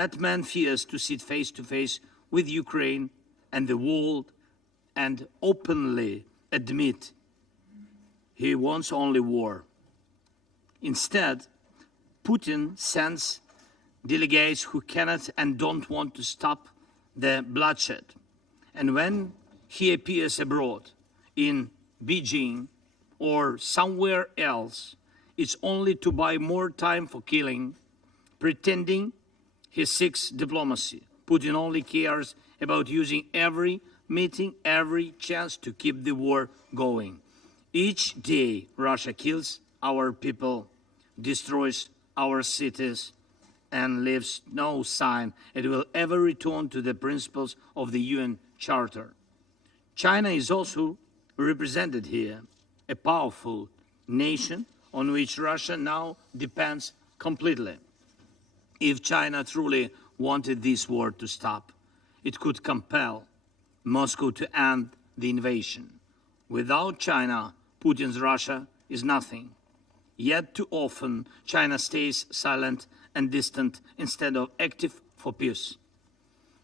That man fears to sit face to face with Ukraine and the world and openly admit he wants only war. Instead, Putin sends delegates who cannot and don't want to stop the bloodshed. And when he appears abroad, in Beijing or somewhere else, it's only to buy more time for killing, pretending he seeks diplomacy. Putin only cares about using every meeting, every chance to keep the war going. Each day, Russia kills our people, destroys our cities, and leaves no sign it will ever return to the principles of the UN Charter. China is also represented here, a powerful nation on which Russia now depends completely. If China truly wanted this war to stop, it could compel Moscow to end the invasion. Without China, Putin's Russia is nothing. Yet too often, China stays silent and distant instead of active for peace.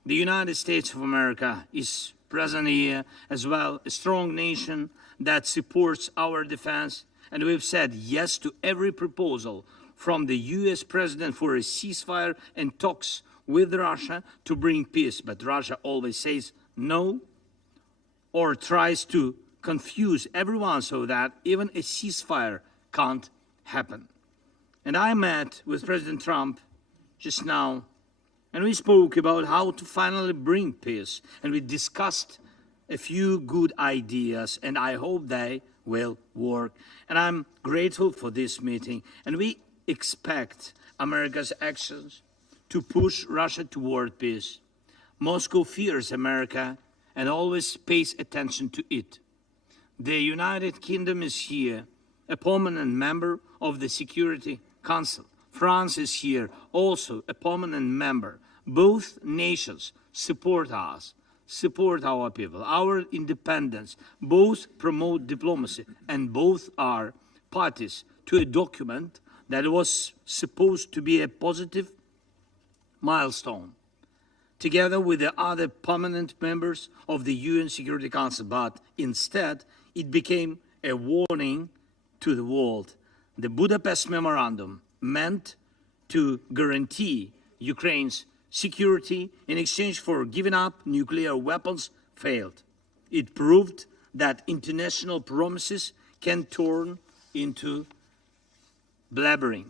The United States of America is present here as well, a strong nation that supports our defense, and we've said yes to every proposal from the US president for a ceasefire and talks with Russia to bring peace. But Russia always says no or tries to confuse everyone so that even a ceasefire can't happen. And I met with President Trump just now, and we spoke about how to finally bring peace. And we discussed a few good ideas, and I hope they will work. And I'm grateful for this meeting. And we expect America's actions to push Russia toward peace. Moscow fears America and always pays attention to it. The United Kingdom is here, a permanent member of the Security Council. France is here, also a permanent member. Both nations support us, support our people, our independence. Both promote diplomacy, and both are parties to a document that was supposed to be a positive milestone, together with the other permanent members of the UN Security Council. But instead, it became a warning to the world. The Budapest Memorandum, meant to guarantee Ukraine's security in exchange for giving up nuclear weapons, failed. It proved that international promises can turn into blabbering.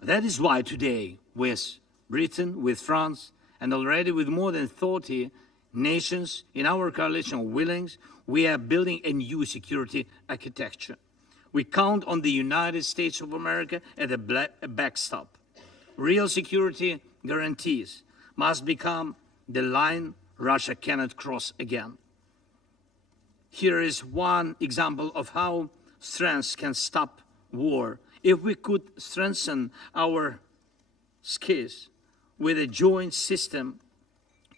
That is why today, with Britain, with France, and already with more than 30 nations in our coalition of willings, we are building a new security architecture. We count on the United States of America as a backstop. Real security guarantees must become the line Russia cannot cross again. Here is one example of how strength can stop war. If we could strengthen our skies with a joint system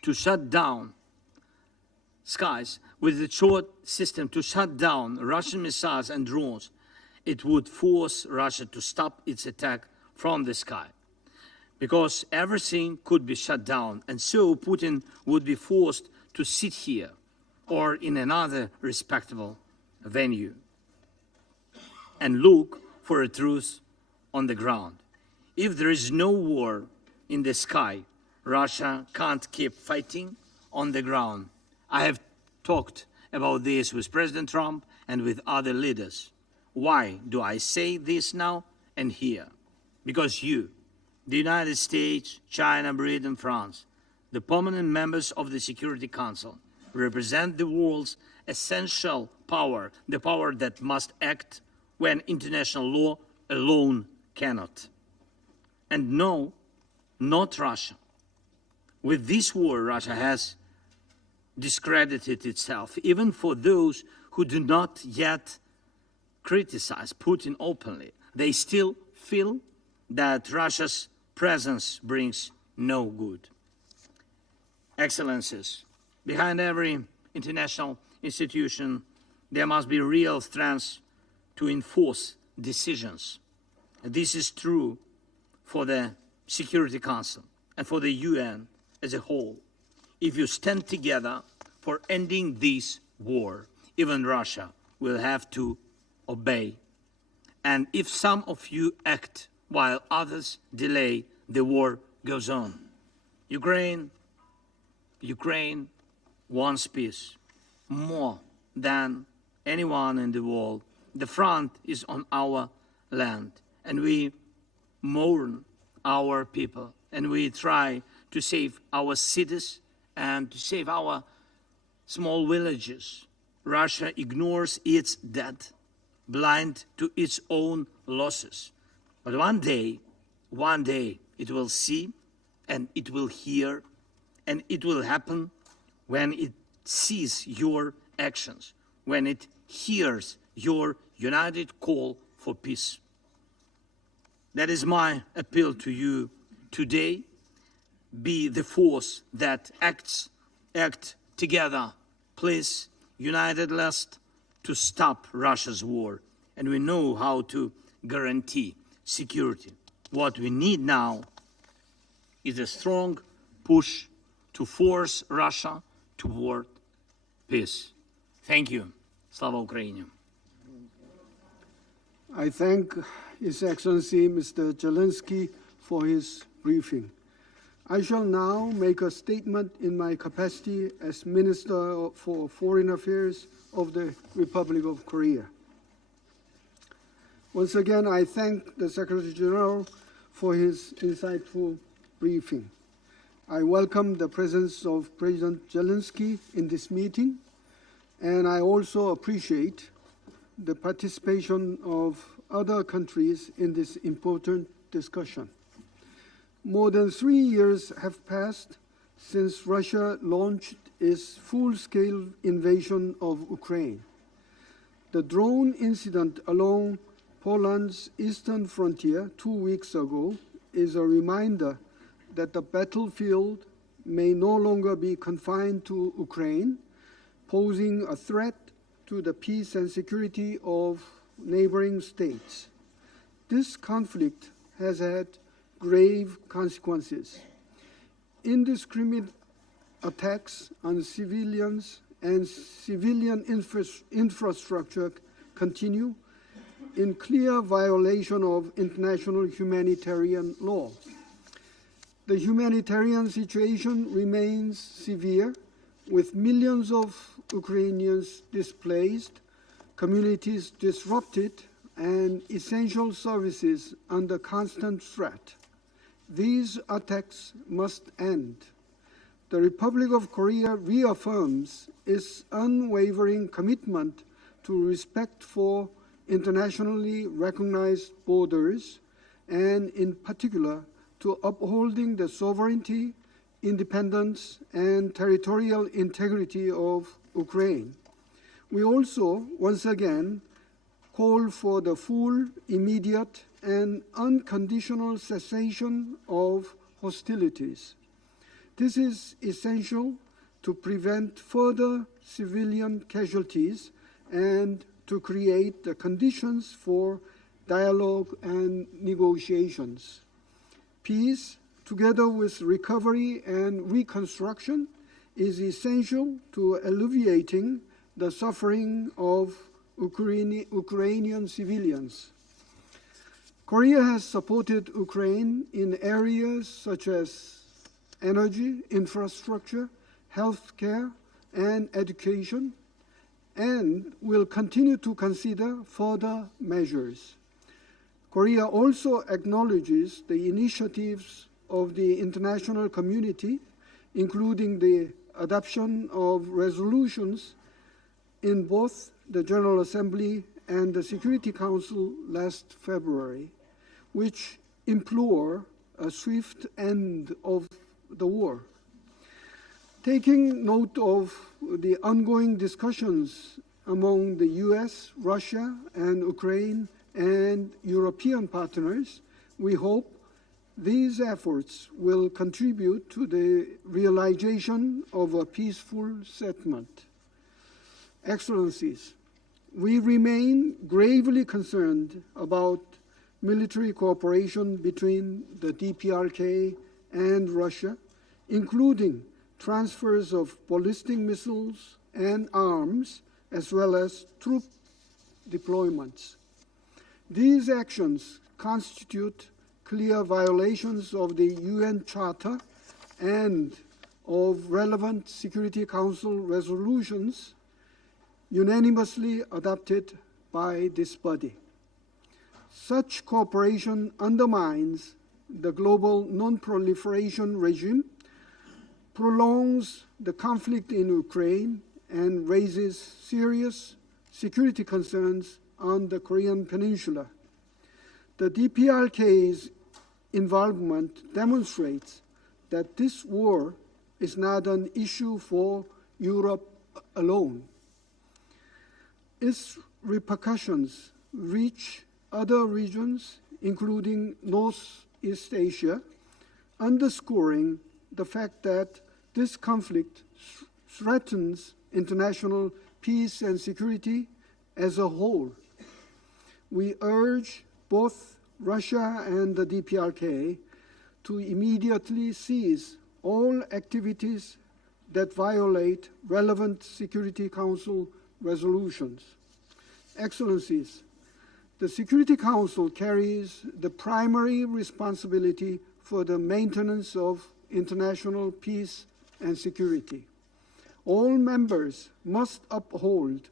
to shut down with a short system to shut down Russian missiles and drones, it would force Russia to stop its attack from the sky, because everything could be shut down, and so Putin would be forced to sit here or in another respectable venue and look for a truce on the ground. If there is no war in the sky, Russia can't keep fighting on the ground. I have talked about this with President Trump and with other leaders. Why do I say this now and here? Because you, the United States, China, Britain, France, the permanent members of the Security Council, represent the world's essential power, the power that must act when international law alone cannot. And no, not Russia. With this war, Russia has discredited itself, even for those who do not yet criticize Putin openly. They still feel that Russia's presence brings no good. Excellencies, behind every international institution, there must be real strength to enforce decisions. This is true for the Security Council. and for the UN as a whole. If you stand together for ending this war, even Russia will have to obey. And if some of you act while others delay, the war goes on. Ukraine wants peace more than anyone in the world. The front is on our land, and we mourn our people, and we try to save our cities and to save our small villages. Russia ignores its dead, blind to its own losses. But one day, it will see and it will hear, and it will happen when it sees your actions, when it hears your united call for peace. That is my appeal to you today. Be the force that act together, please, united lest to stop Russia's war. And we know how to guarantee security. What we need now is a strong push to force Russia toward peace. Thank you. Slava Ukraini. I thank His Excellency Mr. Zelenskyy for his briefing. I shall now make a statement in my capacity as Minister for Foreign Affairs of the Republic of Korea. Once again, I thank the Secretary General for his insightful briefing. I welcome the presence of President Zelenskyy in this meeting, and I also appreciate the participation of other countries in this important discussion. More than 3 years have passed since Russia launched its full-scale invasion of Ukraine. The drone incident along Poland's eastern frontier 2 weeks ago is a reminder that the battlefield may no longer be confined to Ukraine, posing a threat to the peace and security of neighboring states. This conflict has had grave consequences. Indiscriminate attacks on civilians and civilian infrastructure continue in clear violation of international humanitarian law. The humanitarian situation remains severe, with millions of Ukrainians displaced, communities disrupted, and essential services under constant threat. These attacks must end. The Republic of Korea reaffirms its unwavering commitment to respect for internationally recognized borders, and in particular to upholding the sovereignty, independence, and territorial integrity of Ukraine. We also, once again, call for the full, immediate, and unconditional cessation of hostilities. This is essential to prevent further civilian casualties and to create the conditions for dialogue and negotiations. Peace, together with recovery and reconstruction, is essential to alleviating the suffering of Ukrainian civilians. Korea has supported Ukraine in areas such as energy, infrastructure, healthcare, and education, and will continue to consider further measures. Korea also acknowledges the initiatives of the international community, including the adoption of resolutions in both the General Assembly and the Security Council last February, which implore a swift end of the war. Taking note of the ongoing discussions among the US, Russia, and Ukraine and European partners, we hope these efforts will contribute to the realization of a peaceful settlement. Excellencies, we remain gravely concerned about military cooperation between the DPRK and Russia, including transfers of ballistic missiles and arms, as well as troop deployments. These actions constitute clear violations of the UN Charter and of relevant Security Council resolutions unanimously adopted by this body. Such cooperation undermines the global non-proliferation regime, prolongs the conflict in Ukraine, and raises serious security concerns on the Korean Peninsula. The DPRK's involvement demonstrates that this war is not an issue for Europe alone. Its repercussions reach other regions, including Northeast Asia, underscoring the fact that this conflict threatens international peace and security as a whole. We urge both Russia and the DPRK to immediately cease all activities that violate relevant Security Council resolutions. Excellencies, the Security Council carries the primary responsibility for the maintenance of international peace and security. All members must uphold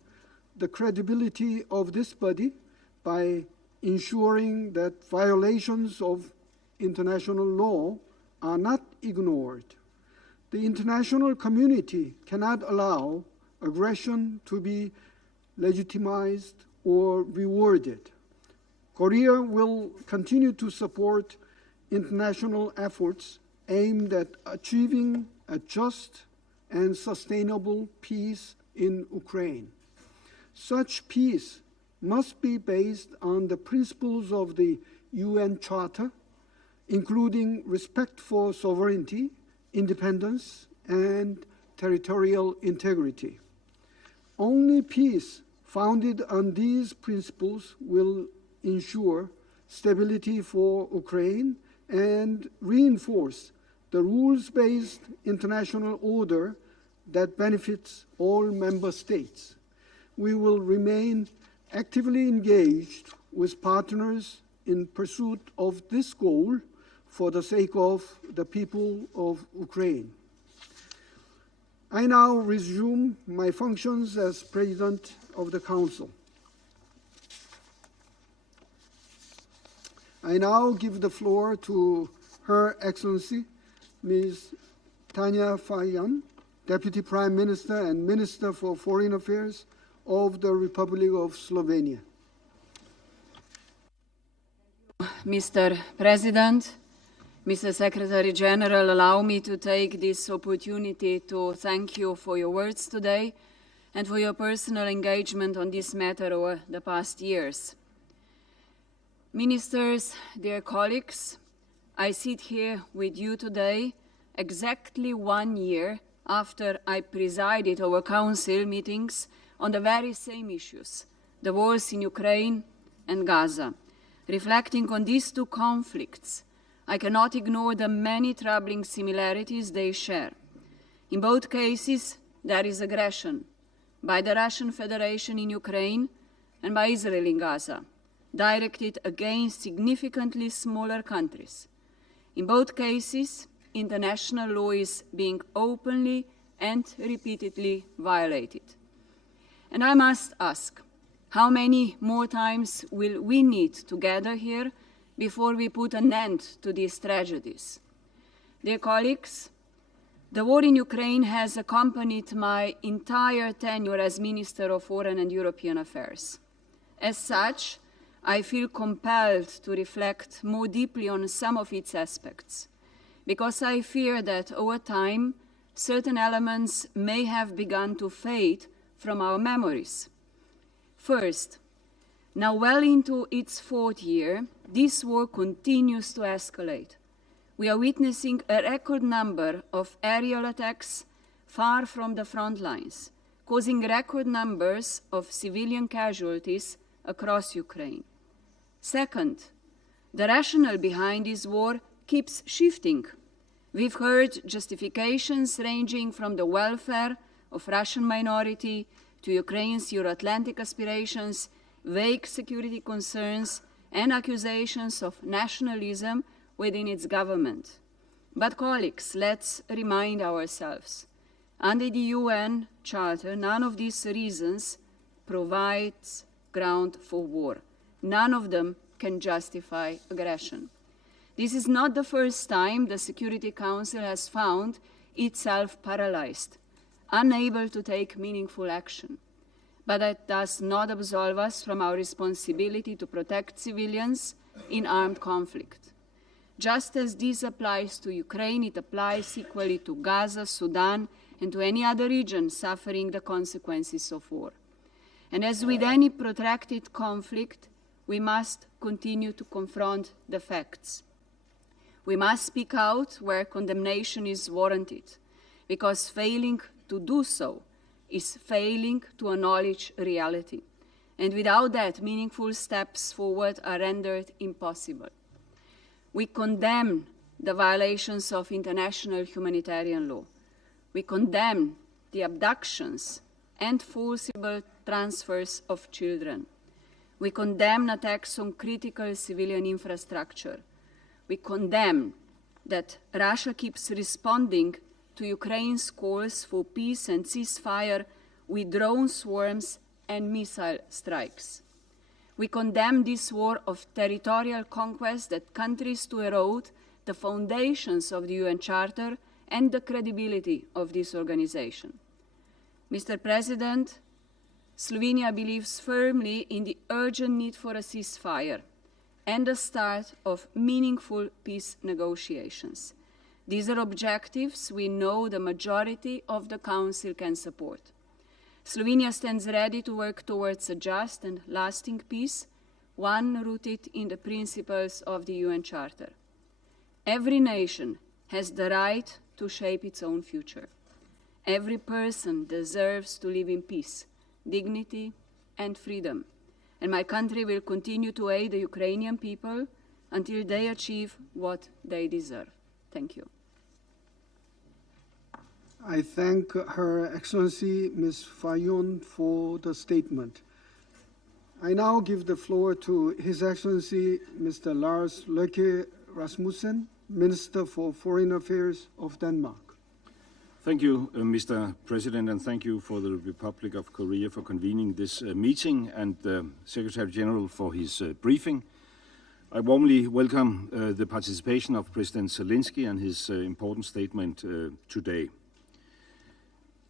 the credibility of this body by ensuring that violations of international law are not ignored. The international community cannot allow aggression to be legitimized or rewarded. Korea will continue to support international efforts aimed at achieving a just and sustainable peace in Ukraine. Such peace must be based on the principles of the UN Charter, including respect for sovereignty, independence, and territorial integrity. Only peace founded on these principles will ensure stability for Ukraine and reinforce the rules-based international order that benefits all member states. We will remain actively engaged with partners in pursuit of this goal for the sake of the people of Ukraine. I now resume my functions as President of the Council. I now give the floor to Her Excellency, Ms. Tanya Fajon, Deputy Prime Minister and Minister for Foreign Affairs of the Republic of Slovenia. Mr. President, Mr. Secretary General, allow me to take this opportunity to thank you for your words today and for your personal engagement on this matter over the past years. Ministers, dear colleagues, I sit here with you today exactly 1 year after I presided over Council meetings on the very same issues, the wars in Ukraine and Gaza. Reflecting on these two conflicts, I cannot ignore the many troubling similarities they share. In both cases, there is aggression by the Russian Federation in Ukraine and by Israel in Gaza, directed against significantly smaller countries. In both cases, international law is being openly and repeatedly violated. And I must ask, how many more times will we need to gather here before we put an end to these tragedies? Dear colleagues, the war in Ukraine has accompanied my entire tenure as Minister of Foreign and European Affairs. As such, I feel compelled to reflect more deeply on some of its aspects, because I fear that over time, certain elements may have begun to fade from our memories. First, now well into its 4th year, this war continues to escalate. We are witnessing a record number of aerial attacks far from the front lines, causing record numbers of civilian casualties across Ukraine. Second, the rationale behind this war keeps shifting. We've heard justifications ranging from the welfare of Russian minority to Ukraine's Euro-Atlantic aspirations, vague security concerns, and accusations of nationalism within its government. But colleagues, let's remind ourselves, under the UN Charter, none of these reasons provides ground for war. None of them can justify aggression. This is not the first time the Security Council has found itself paralyzed, unable to take meaningful action. But that does not absolve us from our responsibility to protect civilians in armed conflict. Just as this applies to Ukraine, it applies equally to Gaza, Sudan, and to any other region suffering the consequences of war. And as with any protracted conflict, we must continue to confront the facts. We must speak out where condemnation is warranted, because failing to do so is failing to acknowledge reality. And without that, meaningful steps forward are rendered impossible. We condemn the violations of international humanitarian law. We condemn the abductions and forcible transfers of children. We condemn attacks on critical civilian infrastructure. We condemn that Russia keeps responding to Ukraine's calls for peace and ceasefire with drone swarms and missile strikes. We condemn this war of territorial conquest that countries to erode the foundations of the UN Charter and the credibility of this organization. Mr. President, Slovenia believes firmly in the urgent need for a ceasefire and the start of meaningful peace negotiations. These are objectives we know the majority of the Council can support. Slovenia stands ready to work towards a just and lasting peace, one rooted in the principles of the UN Charter. Every nation has the right to shape its own future. Every person deserves to live in peace, dignity, and freedom. And my country will continue to aid the Ukrainian people until they achieve what they deserve. Thank you. I thank Her Excellency Ms. Fayon for the statement. I now give the floor to His Excellency Mr. Lars Løkke Rasmussen, Minister for Foreign Affairs of Denmark. Thank you, Mr. President, and thank you for the Republic of Korea for convening this meeting and the Secretary General for his briefing. I warmly welcome the participation of President Zelenskyy and his important statement today.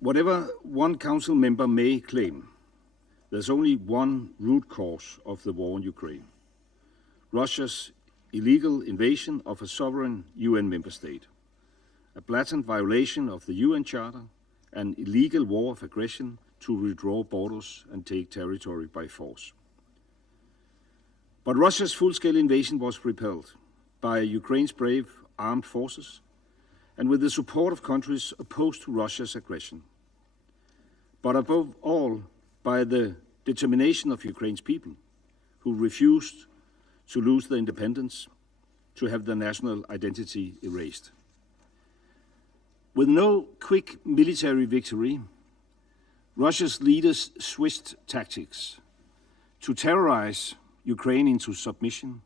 Whatever one Council member may claim, there's only one root cause of the war in Ukraine: Russia's illegal invasion of a sovereign UN member state, a blatant violation of the UN Charter, an illegal war of aggression to withdraw borders and take territory by force. But Russia's full-scale invasion was repelled by Ukraine's brave armed forces and with the support of countries opposed to Russia's aggression. But above all, by the determination of Ukraine's people, who refused to lose their independence, to have their national identity erased. With no quick military victory, Russia's leaders switched tactics to terrorize Ukraine into submission.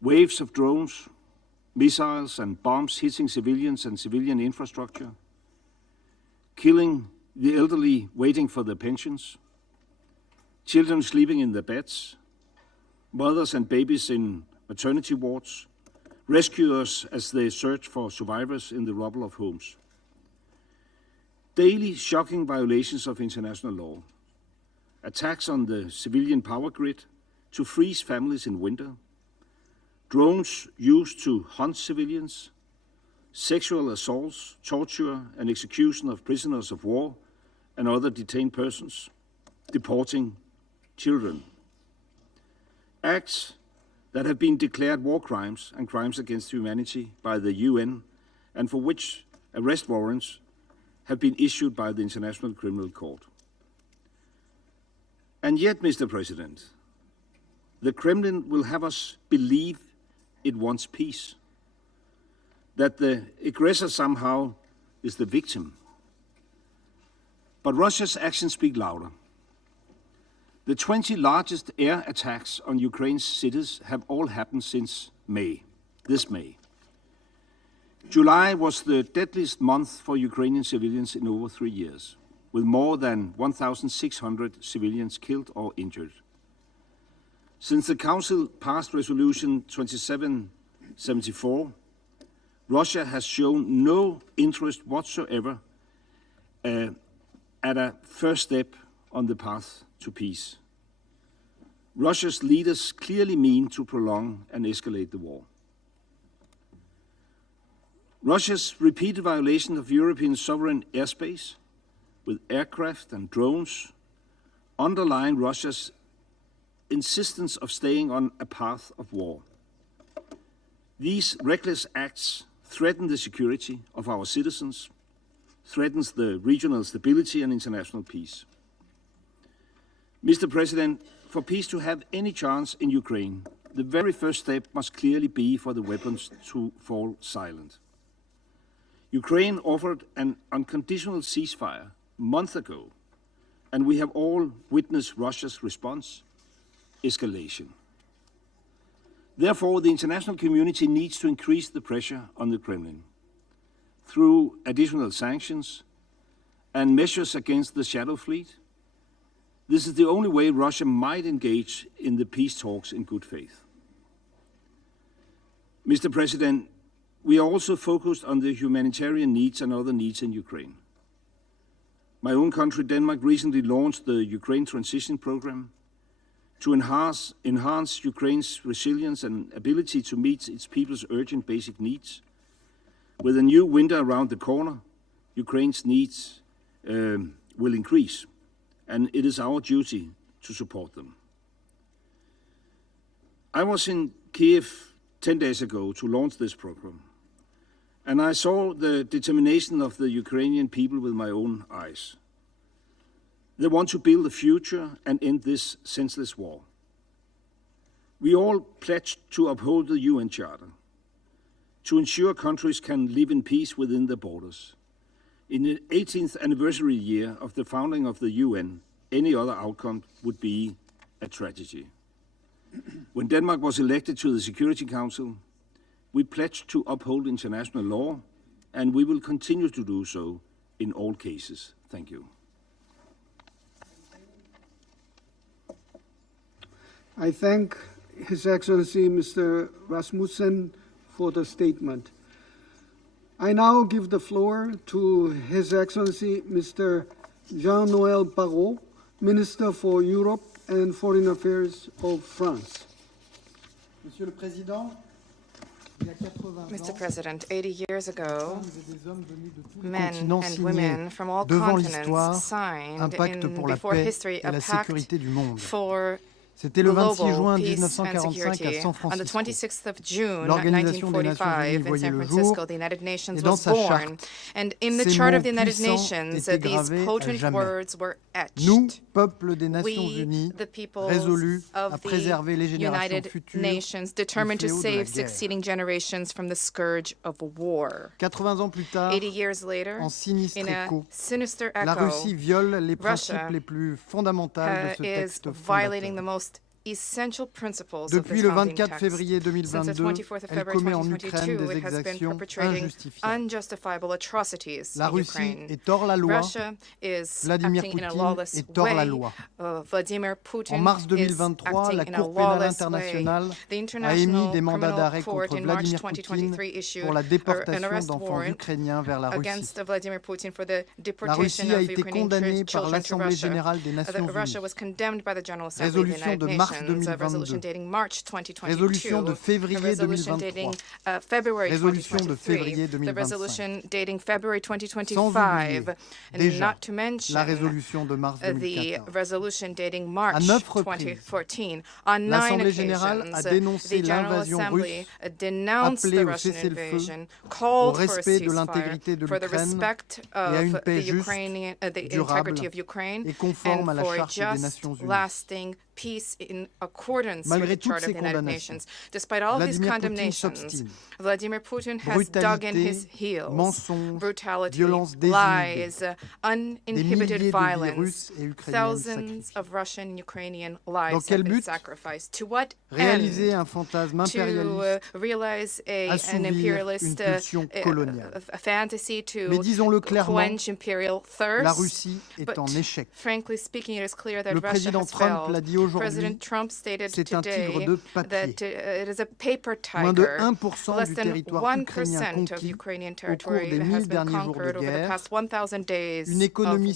Waves of drones, missiles and bombs hitting civilians and civilian infrastructure, killing the elderly waiting for their pensions, children sleeping in their beds, mothers and babies in maternity wards, rescuers as they search for survivors in the rubble of homes. Daily shocking violations of international law, attacks on the civilian power grid to freeze families in winter, drones used to hunt civilians, sexual assaults, torture and execution of prisoners of war and other detained persons, deporting children. Acts that have been declared war crimes and crimes against humanity by the UN, and for which arrest warrants have been issued by the International Criminal Court. And yet, Mr. President, the Kremlin will have us believe it wants peace. that the aggressor somehow is the victim. But Russia's actions speak louder. The 20 largest air attacks on Ukraine's cities have all happened since May, this May. July was the deadliest month for Ukrainian civilians in over 3 years, with more than 1,600 civilians killed or injured. Since the Council passed Resolution 2774, Russia has shown no interest whatsoever at a first step on the path to peace. Russia's leaders clearly mean to prolong and escalate the war. Russia's repeated violation of European sovereign airspace with aircraft and drones underline Russia's insistence of staying on a path of war. These reckless acts threaten the security of our citizens, threatens the regional stability and international peace. Mr. President, for peace to have any chance in Ukraine, the very first step must clearly be for the weapons to fall silent. Ukraine offered an unconditional ceasefire a month ago, and we have all witnessed Russia's response: escalation. Therefore, the international community needs to increase the pressure on the Kremlin through additional sanctions and measures against the shadow fleet. This is the only way Russia might engage in the peace talks in good faith. Mr. President, we are also focused on the humanitarian needs and other needs in Ukraine. My own country, Denmark, recently launched the Ukraine Transition Program to enhance Ukraine's resilience and ability to meet its people's urgent basic needs. With a new winter around the corner, Ukraine's needs will increase, and it is our duty to support them. I was in Kiev 10 days ago to launch this program, and I saw the determination of the Ukrainian people with my own eyes. They want to build a future and end this senseless war. We all pledged to uphold the UN Charter, to ensure countries can live in peace within their borders. In the 18th anniversary year of the founding of the UN, any other outcome would be a tragedy. When Denmark was elected to the Security Council, we pledged to uphold international law, and we will continue to do so in all cases. Thank you. I thank His Excellency Mr. Rasmussen for the statement. I now give the floor to His Excellency Mr. Jean-Noël Barrot, Minister for Europe and Foreign Affairs of France. Monsieur le Président, Mr. President, 80 years ago, men and women from all continents signed before history a pact for C'était le 26 juin global peace and 1945 security. à San On the Francisco. 26th of June, L'Organisation des Nations 1945, Unies in voyait San le Francisco, jour, the United Nations et dans was sa born. charte, And in the ces chart mots of the United puissants Nations, étaient these gravés à potent jamais. words were etched. Nous, peuple des Nations We, Unies, the peoples résolus à of préserver les the générations United futures Nations, du determined to fléau de la save guerre. succeeding generations from the scourge of war. 80 ans plus tard, 80 years later, en sinistre in a écho, sinister la echo, Russie viole les principes Russia les plus fondamentaux de ce is texte violating the fondateur. most essential principles of Depuis this le founding 24 text. février Since the 2022, 24th of elle February commet en Ukraine 2022, des it has been exactions perpetrating injustifiables. unjustifiable atrocities La in Russie Ukraine. est hors la loi, Russia is Vladimir acting in a Poutine lawless est hors la way. loi. Vladimir Putin En mars is 2023, la acting in a Cour pénale lawless way. internationale The a émis International des mandats Criminal d'arrêt Court contre in March Vladimir Poutine 2023 issued pour la an déportation arrest d'enfants warrant ukrainiens vers la Russie. against Vladimir Putin for the La deportation Russie a of été Ukrainian condamnée par children to l'Assemblée Russia. générale des Nations Russia Unies. was condemned by the General Assembly of the Résolution United de mars Nations, a resolution 2022. dating March 2022, Résolution de a février resolution 2023. dating February Résolution de 2023, février the 2025. resolution dating February Sans 2025, oublier and déjà not to mention la résolution de mars the 2014. resolution dating March 9 reprises, 2014. On 9 l'Assemblée générale a occasions, dénoncé the General l'invasion Assembly russe, denounced appelé the au Russian cessez-le-feu, invasion, au called for a respect de ceasefire, l'intégrité de for the l'Ukraine respect et à une of paix the juste, Ukrainian, the durable integrity of Ukraine, et conforme and à la for a Charte des just, Nations Unies. lasting peace in accordance Malgré with the Charter of the United Nations. Despite all of these condemnations, Vladimir Putin has dug in his heels. Brutality, lies, uninhibited violence. Thousands of Russian and Ukrainian lives have been sacrificed. To what end? To realize an imperialist a fantasy to quench imperial thirst. But frankly speaking, it is clear that Russia has failed. President Trump stated today that it is a paper tiger. Less than 1% of Ukrainian territory has been conquered over the past 1,000 days of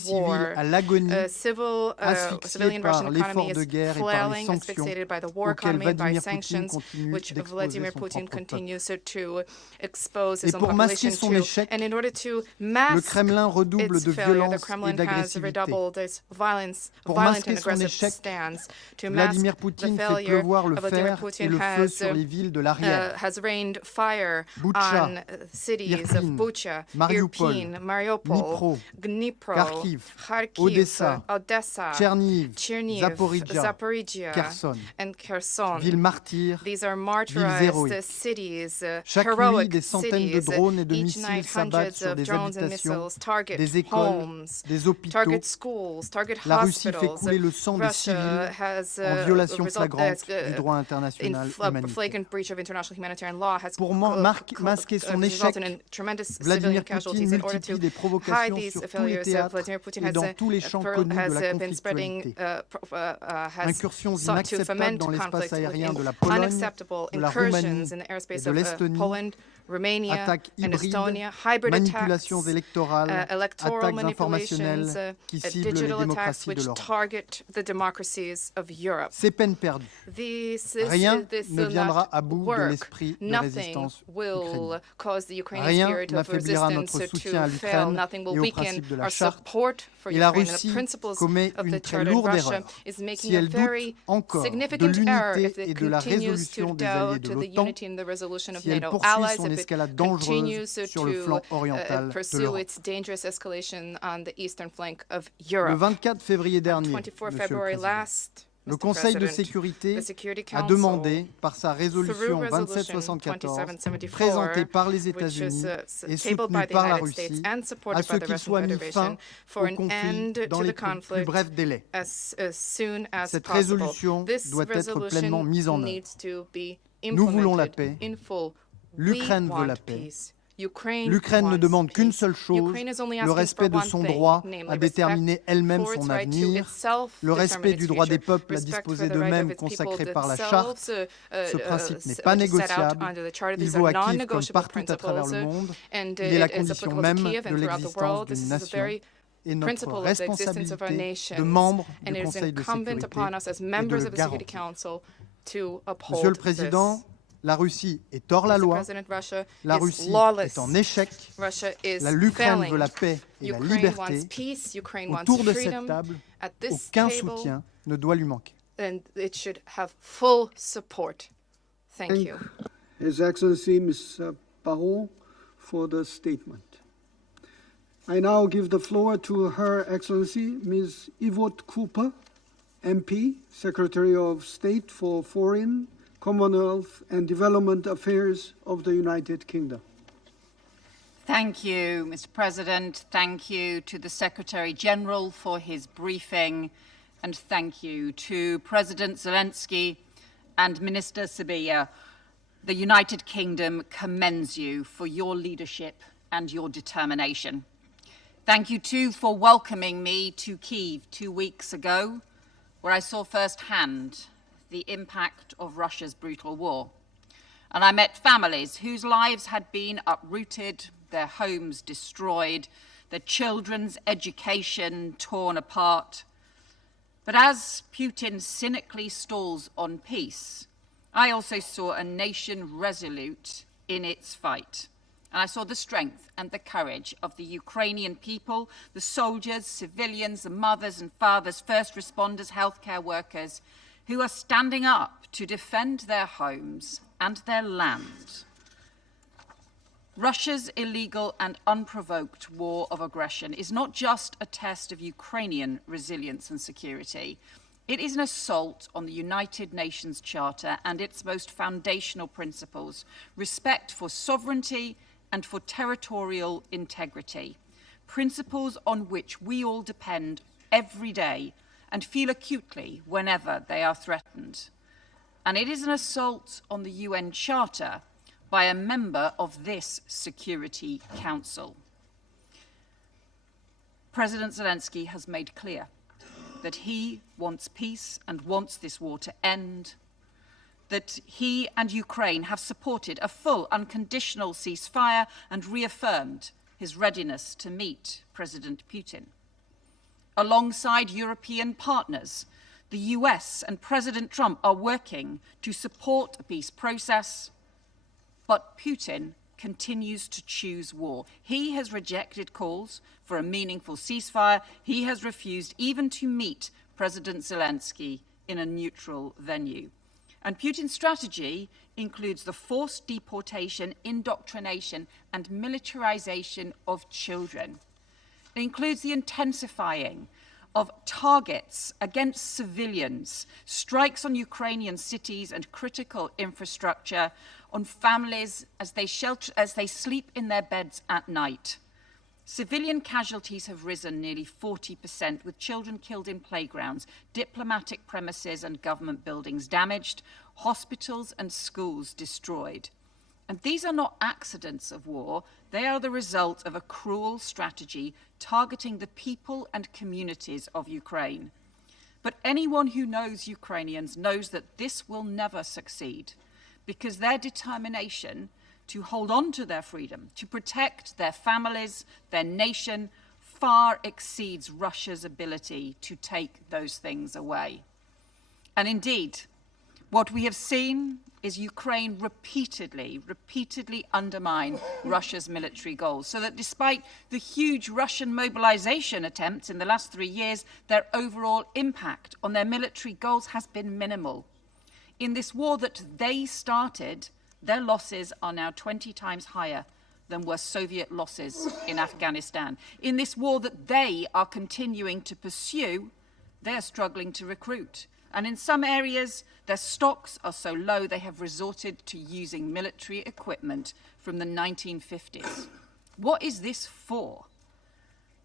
war. A civilian Russian economy is flailing, asphyxiated by the war economy and by sanctions, which Vladimir Putin continues to expose his own population to. And in order to mask its failure, the Kremlin has redoubled its violent and aggressive stance. To mask the failure, Vladimir Putin has rained fire on cities of Bucha, Irpin, Mariupol, Dnipro, Kharkiv, Odessa, Chernihiv, Zaporizhia, and Kherson. These are martyrized cities, heroic cities. Each night, hundreds of drones and missiles target homes, target schools, target hospitals. Russia has in flagrant breach of international humanitarian law has resulted in tremendous civilian casualties. In order to hide these failures, Vladimir Putin has been spreading, has sought to foment conflict with unacceptable incursions in the airspace of Poland, Romania, and Estonia, hybrid attacks, electoral manipulations, digital attacks which target the democracies of Europe. Rien ne viendra à bout de l'esprit de résistance ukrainien. Rien n'affaiblira notre soutien à l'Ukraine et au principe de la Charte. Et la Russie commet une très lourde erreur si elle doute encore de l'unité et de la résolution des alliés de l'OTAN, si elle poursuit son escalade dangereuse sur le flanc oriental de l'Europe. Le 24 février dernier, Monsieur le Président, le Conseil de sécurité a demandé, par sa résolution 2774, présentée par les États-Unis et soutenue par la Russie, à ce qu'il soit mis fin au conflit dans les plus brefs délais. Cette résolution doit être pleinement mise en œuvre. Nous voulons la paix. L'Ukraine veut la paix. L'Ukraine ne demande qu'une seule chose, le respect de son droit à déterminer elle-même son avenir, le respect du droit des peuples à disposer d'eux-mêmes consacré par la Charte. Ce principe n'est pas négociable, il vaut à Kiev comme partout à travers le monde, il est la condition même de l'existence d'une nation. Et notre responsabilité de membres du Conseil de sécurité est de le garantir. Monsieur le Président, la Russie est hors la loi, la Russie est en échec, l'Ukraine veut la paix et la liberté. Autour de cette table, aucun soutien ne doit lui manquer. Thank you. His Excellency Ms. Barrot for the statement. I now give the floor to Her Excellency Ms. Yvette Cooper, MP, Secretary of State for Foreign, Commonwealth and Development Affairs of the United Kingdom. Thank you, Mr. President. Thank you to the Secretary General for his briefing, and thank you to President Zelenskyy and Minister Sybiha. The United Kingdom commends you for your leadership and your determination. Thank you too for welcoming me to Kyiv 2 weeks ago, where I saw firsthand the impact of Russia's brutal war. And I met families whose lives had been uprooted, their homes destroyed, their children's education torn apart. But as Putin cynically stalls on peace, I also saw a nation resolute in its fight. And I saw the strength and the courage of the Ukrainian people, the soldiers, civilians, the mothers and fathers, first responders, healthcare workers, who are standing up to defend their homes and their land. Russia's illegal and unprovoked war of aggression is not just a test of Ukrainian resilience and security. It is an assault on the United Nations Charter and its most foundational principles, respect for sovereignty and for territorial integrity, principles on which we all depend every day and feel acutely whenever they are threatened. And it is an assault on the UN Charter by a member of this Security Council. President Zelenskyy has made clear that he wants peace and wants this war to end, that he and Ukraine have supported a full, unconditional ceasefire and reaffirmed his readiness to meet President Putin. Alongside European partners, the US and President Trump are working to support a peace process, but Putin continues to choose war. He has rejected calls for a meaningful ceasefire. He has refused even to meet President Zelenskyy in a neutral venue. And Putin's strategy includes the forced deportation, indoctrination, and militarization of children. It includes the intensifying of targets against civilians, strikes on Ukrainian cities and critical infrastructure, on families as they sleep in their beds at night. Civilian casualties have risen nearly 40%, with children killed in playgrounds, diplomatic premises and government buildings damaged, hospitals and schools destroyed. And these are not accidents of war. They are the result of a cruel strategy targeting the people and communities of Ukraine. But anyone who knows Ukrainians knows that this will never succeed, because their determination to hold on to their freedom, to protect their families, their nation, far exceeds Russia's ability to take those things away. And indeed, what we have seen is Ukraine repeatedly undermine Russia's military goals, so that despite the huge Russian mobilization attempts in the last 3 years, their overall impact on their military goals has been minimal. In this war that they started, their losses are now 20 times higher than were Soviet losses in Afghanistan. In this war that they are continuing to pursue, they are struggling to recruit. And in some areas, their stocks are so low they have resorted to using military equipment from the 1950s. What is this for?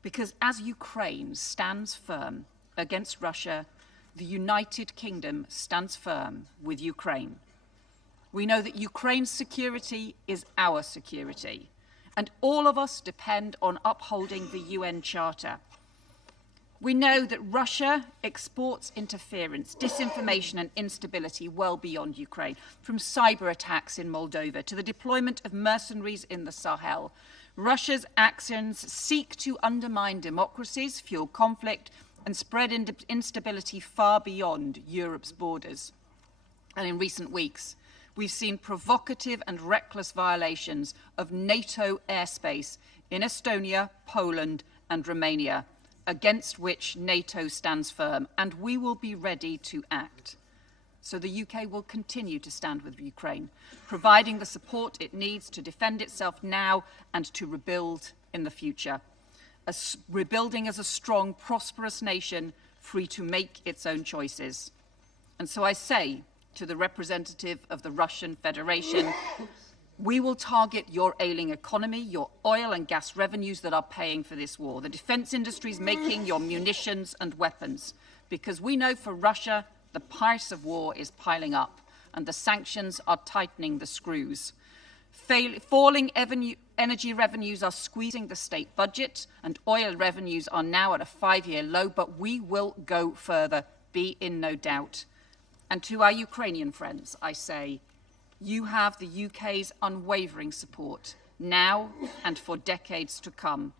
Because as Ukraine stands firm against Russia, the United Kingdom stands firm with Ukraine. We know that Ukraine's security is our security, and all of us depend on upholding the UN Charter. We know that Russia exports interference, disinformation and instability well beyond Ukraine, from cyber attacks in Moldova to the deployment of mercenaries in the Sahel. Russia's actions seek to undermine democracies, fuel conflict and spread instability far beyond Europe's borders. And in recent weeks, we've seen provocative and reckless violations of NATO airspace in Estonia, Poland and Romania, against which NATO stands firm, and we will be ready to act. So the UK will continue to stand with Ukraine, providing the support it needs to defend itself now and to rebuild in the future. Rebuilding as a strong, prosperous nation, free to make its own choices. And so I say to the representative of the Russian Federation, we will target your ailing economy, your oil and gas revenues that are paying for this war, the defense industries making your munitions and weapons, because we know for Russia the price of war is piling up and the sanctions are tightening the screws. Falling energy revenues are squeezing the state budget, and oil revenues are now at a 5-year low, but we will go further, be in no doubt. And to our Ukrainian friends, I say, you have the UK's unwavering support now and for decades to come.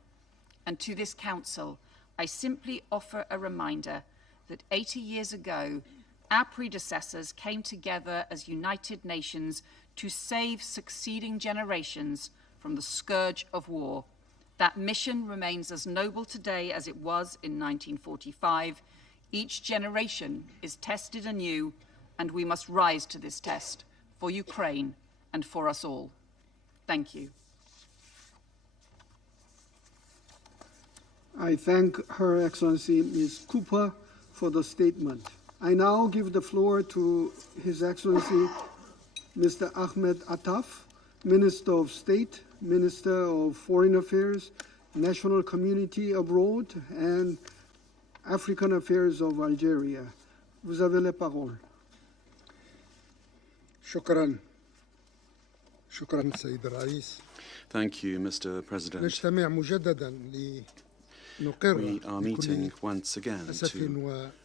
And to this Council, I simply offer a reminder that 80 years ago, our predecessors came together as United Nations to save succeeding generations from the scourge of war. That mission remains as noble today as it was in 1945. Each generation is tested anew, and we must rise to this test for Ukraine and for us all. Thank you. I thank Her Excellency Ms. Cooper for the statement. I now give the floor to His Excellency Mr. Ahmed Attaf, Minister of State, Minister of Foreign Affairs, National Community Abroad, and African Affairs of Algeria. Vous avez la parole. شكرا سيد الرئيس. Thank you, Mr. President. نجتمع مجددا لنقر We are meeting once again أسف to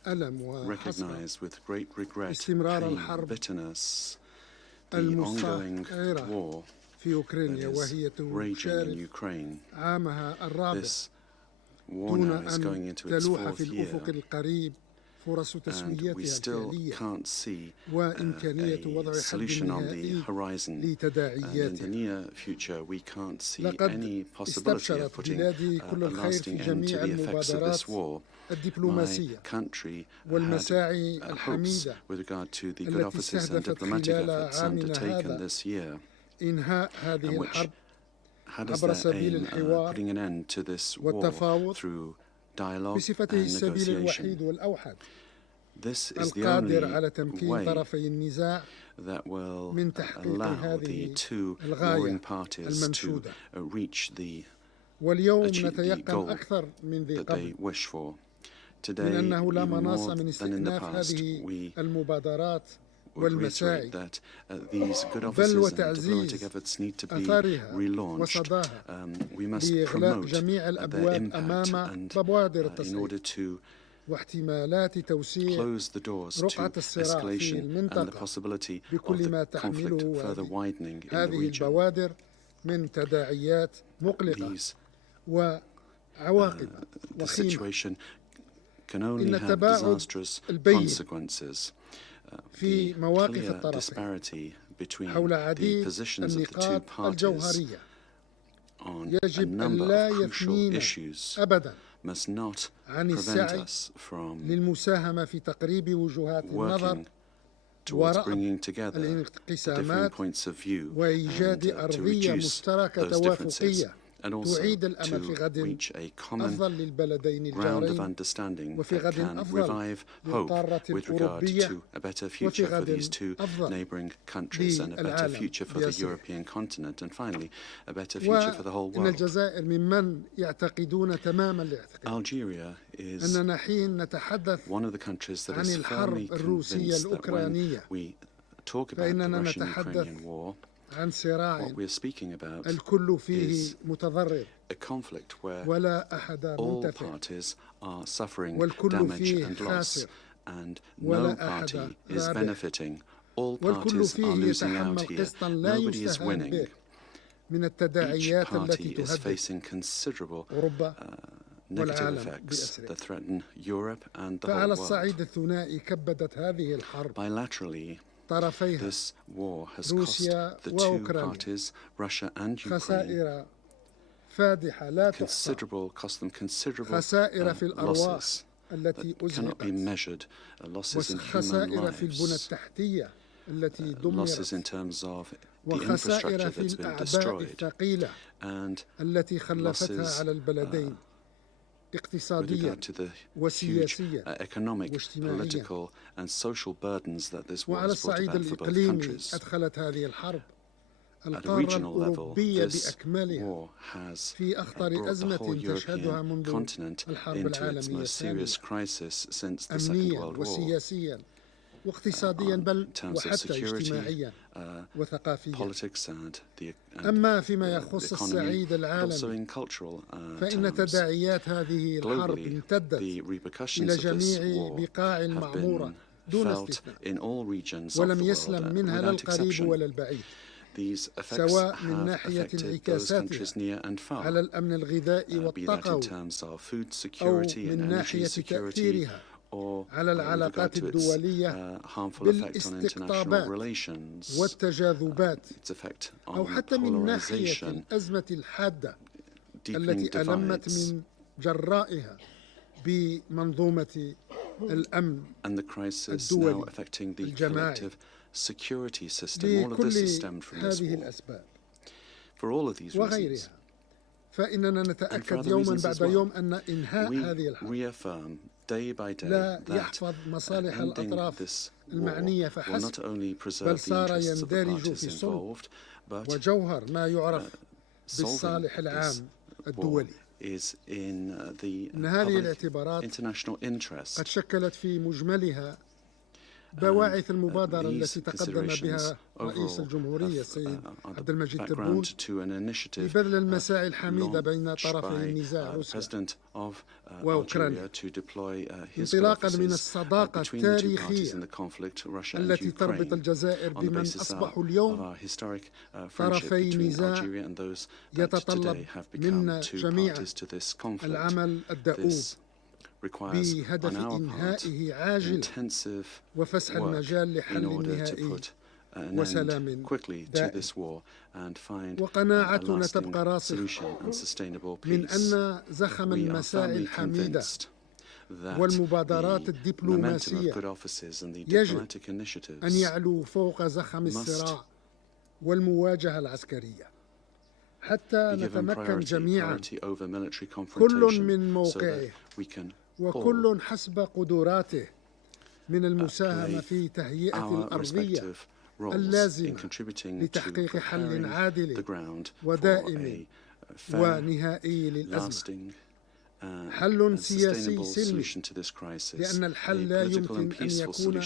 وألم وحسرة recognize with great regret, استمرار pain, الحرب bitterness, the ongoing war في أوكرانيا that وهي is raging in Ukraine. عامها الرابع This war دون now is going أن into its تلوح في fourth year, الأفق القريب فرص and we تسويتها still الفعلية can't see وإمكانية وضع a حد solution on the نهائي horizon. And in the لتداعياتها. near future, we can't see لقد any possibility of استبشرت putting بلادي a كل الخير lasting في end to جميع the effects of this المبادرات war. My الدبلوماسية country had والمساعي hopes الحميدة with regard to the good التي offices and استهدفت diplomatic خلال efforts عامنا undertaken هذا this year, إنهاء هذه and which الحرب had as عبر their سبيل aim الحوار putting an end to this war والتفاوض through dialogue بصفته and السبيل negotiation. الوحيد والأوحد This is the القادر only على تمكين way طرفي النزاع that will من تحقيق allow the هذه two الغاية warring parties to المنشودة. reach the واليوم achieve the نتيقن goal أكثر من ذي that they قبل wish for. من Today, أنه لا even مناص more من than in the استئناف past, هذه we المبادرات would والمساعي reiterate that these good بل offices and وتعزيز diplomatic efforts need to be أثرها relaunched. وصداها We must لإغلاق promote جميع their الأبواب impact أمام and مبادر in التصعيد order to واحتمالات توسيع close the doors to رقعة الصراع في escalation and the المنطقة possibility of بكل ما the conflict تحمله further widening in the هذه region. البوادر من تداعيات مقلقة These وعواقب the وخيمة. situation can only إن have التباعد disastrous البين consequences. في The مواقف clear الطرفين disparity between حول the عديد positions of the two النقاط parties الجوهرية on a يجب أن number لا of crucial يثنينا issues أبدا must not عن prevent السعي us from للمساهمة في تقريب وجهات النظر working towards ورأب bringing together the differing الانقسامات points of view وإيجاد and to أرضية reduce مشتركة those differences, توافقية and also تعيد الأمل في to غد reach a common أفضل للبلدين ground of الجارين understanding وفي that غد can أفضل revive hope للقارة with regard الأوروبية to a better وفي future for غد these two أفضل neighbouring countries and a better للعالم future for the بأسره. European continent, and finally a better future for the whole وإن world. الجزائر ممن يعتقدون تمام الاعتقاد Algeria is أننا حين نتحدث one of the countries that عن is الحرب firmly الروسية convinced that when الأوكرانية we talk about the فإننا Russian-Ukrainian نتحدث war, عن صراع what we're speaking about الكل فيه is متضرر a conflict where ولا أحد all منتفع parties are suffering والكل damage فيه and loss, خاسر and ولا no أحد party is رابح. benefiting. All والكل parties are فيه losing يتحمل out here. قسطا لا Nobody is يستهان winning. به من Each التداعيات party التي is تهدد facing considerable أوروبا negative والعالم effects بأسره. that threaten Europe and the فعلى whole world. الصعيد الثنائي كبدت هذه الحرب Bilaterally, طرفيها this war has cost روسيا the two وأوكرانيا parties, Russia and Ukraine, خسائر فادحة لا تحصى cost them considerable خسائر في الأرواح losses التي that cannot be أزهقت measured, losses in human وخسائر في البنى lives, التحتية التي losses in دمرت terms of the وخسائر infrastructure في that's been الأعباء destroyed, الثقيلة and التي خلفتها losses على البلدين with اقتصاديا regard to the huge وسياسيا economic, واجتماعيا. political and social burdens that this war وعلى has brought الصعيد about for both الإقليمي countries. أدخلت هذه الحرب At a القارة regional level, الأوروبية this بأكملها war has في brought أخطر the whole أزمة تشهدها European منذ continent الحرب into its العالمية most serious الثانية crisis since the Second أمنيا World War. وسياسيا واقتصاديا بل In terms of وحتى security, اجتماعيا وثقافيا. politics and أما فيما the يخص economy, الصعيد but also العالمي in cultural فإن terms. تداعيات هذه الحرب Globally, امتدت the repercussions إلى of this جميع war بقاع have المعمورة been دون felt استثناء in all regions of ولم the world يسلم منها لا without القريب exception. ولا البعيد These effects سواء من have ناحية affected those انعكاساتها countries near and far, على الأمن الغذائي be that in والطاقوي terms of food أو security and من energy ناحية security, تأثيرها or على with regard العلاقات to its الدولية harmful effect on international بالاستقطابات relations, والتجاذبات its effect أو on حتى من ناحية polarization, الأزمة الحادة deepening التي ألمت divides, من جرائها بمنظومة الأمن and the crisis الدولي now affecting the الجماعي. collective security system. All of this is لكل stemmed from this هذه war. الأسباب For all of these reasons, وغيرها فإننا and for نتأكد other يوما reasons as بعد well, يوم أن إنهاء we هذه الحرب reaffirm day by day لا that يحفظ مصالح ending الأطراف this war المعنية will فحسب not only بل preserve the صار interests of the يندرج parties في صلب involved, but وجوهر ما يعرف solving بالصالح this العام war الدولي. is in the إن هذه public الاعتبارات international interest. قد شكلت في مجملها بواعث المبادرة التي تقدم بها رئيس الجمهورية السيد عبد المجيد تبون لبذل المساعي الحميدة بين طرفي النزاع روسيا وأوكرانيا انطلاقا من الصداقة التاريخية التي تربط الجزائر بمن أصبحوا اليوم طرفي نزاع يتطلب منا جميعا العمل الدؤوب بهدف إنهائه عاجلا وفسح المجال لحل نهائي وسلام دائم. وقناعتنا تبقى راسخة من أن زخم المساعي الحميدة والمبادرات الدبلوماسية يجب أن يعلو فوق زخم الصراع والمواجهة العسكرية حتى نتمكن جميعا كل من موقعه وكل حسب قدراته من المساهمة في تهيئة الأرضية اللازمة لتحقيق حل عادل ودائم ونهائي للأزمة. حل سياسي سلمي لأن الحل لا يمكن أن يكون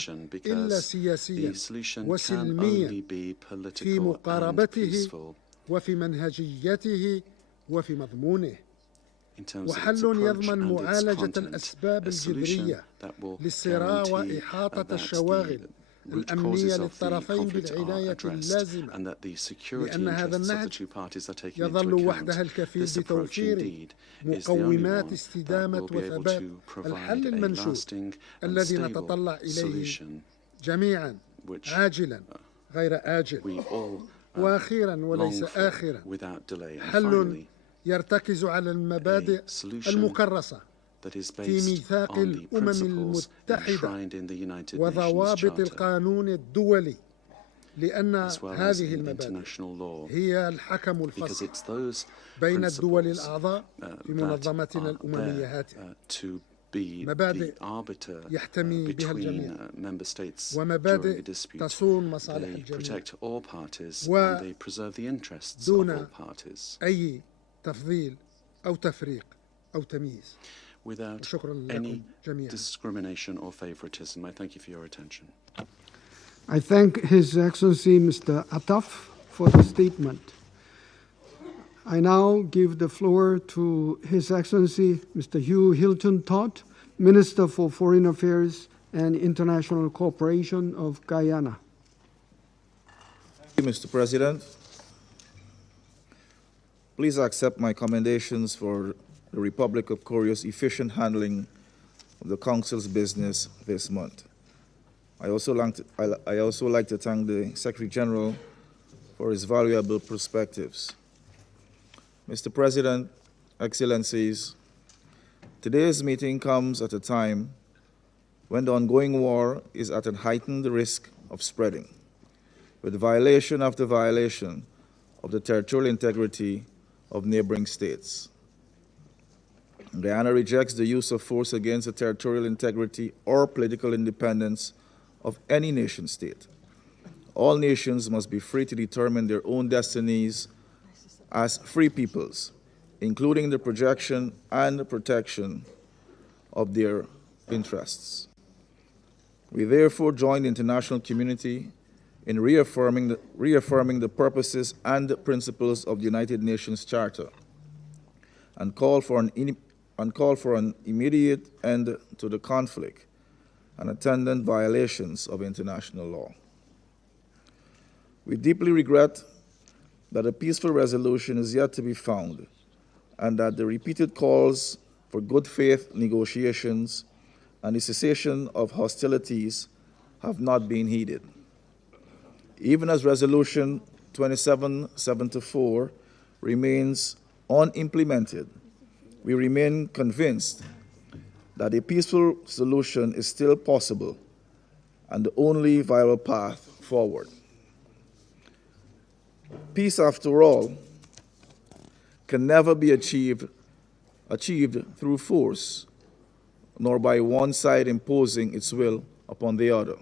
إلا سياسيا وسلميا في مقاربته وفي منهجيته وفي مضمونه، وحل يضمن معالجة الأسباب الجذرية للصراع وإحاطة الشواغل الأمنية للطرفين بالعناية اللازمة، لأن هذا النهج يظل وحدها الكفيل بتوفير مقومات استدامة وثبات الحل المنشود الذي نتطلع إليه جميعا عاجلا غير آجل. وأخيرا وليس آخرا، حل يرتكز على المبادئ المكرسة في ميثاق الأمم المتحدة وضوابط القانون الدولي، لأن هذه المبادئ هي الحكم الفصل بين الدول الأعضاء في منظمتنا الأممية هذه، مبادئ يحتمي بها الجميع ومبادئ تصون مصالح الجميع ودون أي تفضيل أو تفريق أو تمييز. Without any discrimination or favoritism. I thank you for your attention. I thank His Excellency Mr. Attaf for the statement. I now give the floor to His Excellency Mr. Hugh Hilton Todd, Minister for Foreign Affairs and International Cooperation of Guyana. Thank you, Mr. President. Please accept my commendations for the Republic of Korea's efficient handling of the Council's business this month. I also like to thank the Secretary General for his valuable perspectives. Mr. President, Excellencies, today's meeting comes at a time when the ongoing war is at a heightened risk of spreading, with violation after violation of the territorial integrity of neighboring states. Guyana rejects the use of force against the territorial integrity or political independence of any nation state. All nations must be free to determine their own destinies as free peoples, including the projection and the protection of their interests. We therefore join the international community in reaffirming the purposes and the principles of the United Nations Charter and call for an immediate end to the conflict and attendant violations of international law. We deeply regret that a peaceful resolution is yet to be found and that the repeated calls for good faith negotiations and the cessation of hostilities have not been heeded. Even as Resolution 2774 remains unimplemented, we remain convinced that a peaceful solution is still possible and the only viable path forward. Peace, after all, can never be achieved through force, nor by one side imposing its will upon the other.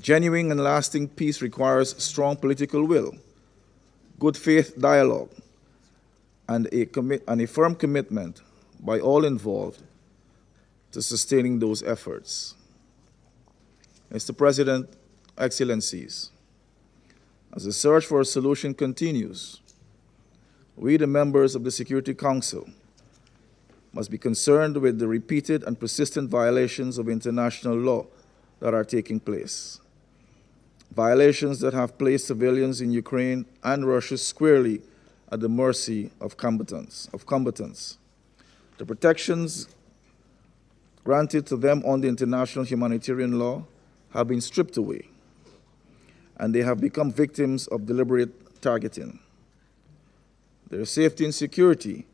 Genuine and lasting peace requires strong political will, good faith dialogue, and a firm commitment by all involved to sustaining those efforts. Mr. President, Excellencies, as the search for a solution continues, we, the members of the Security Council, must be concerned with the repeated and persistent violations of international law that are taking place. Violations that have placed civilians in Ukraine and Russia squarely at the mercy of combatants. The protections granted to them under international humanitarian law have been stripped away, and they have become victims of deliberate targeting. Their safety and security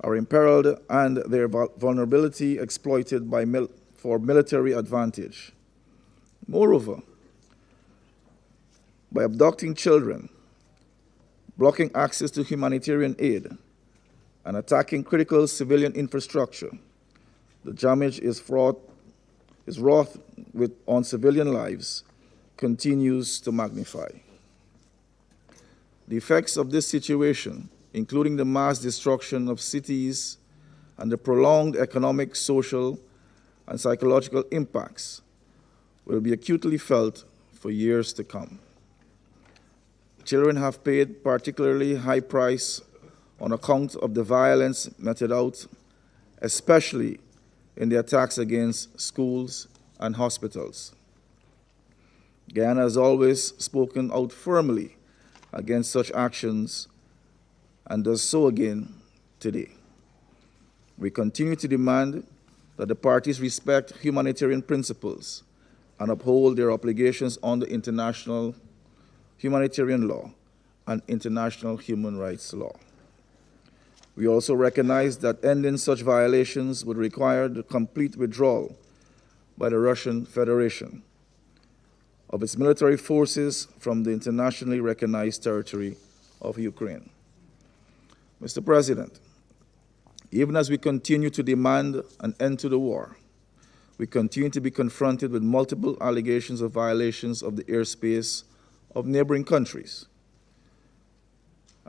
are imperiled and their vulnerability exploited for military advantage. Moreover, by abducting children, blocking access to humanitarian aid, and attacking critical civilian infrastructure, the damage wrought on civilian lives continues to magnify. The effects of this situation, including the mass destruction of cities and the prolonged economic, social, and psychological impacts, will be acutely felt for years to come. Children have paid particularly high price on account of the violence meted out, especially in the attacks against schools and hospitals. Guyana has always spoken out firmly against such actions and does so again today. We continue to demand that the parties respect humanitarian principles and uphold their obligations under international humanitarian law and international human rights law. We also recognize that ending such violations would require the complete withdrawal by the Russian Federation of its military forces from the internationally recognized territory of Ukraine. Mr. President, even as we continue to demand an end to the war, we continue to be confronted with multiple allegations of violations of the airspace of neighboring countries.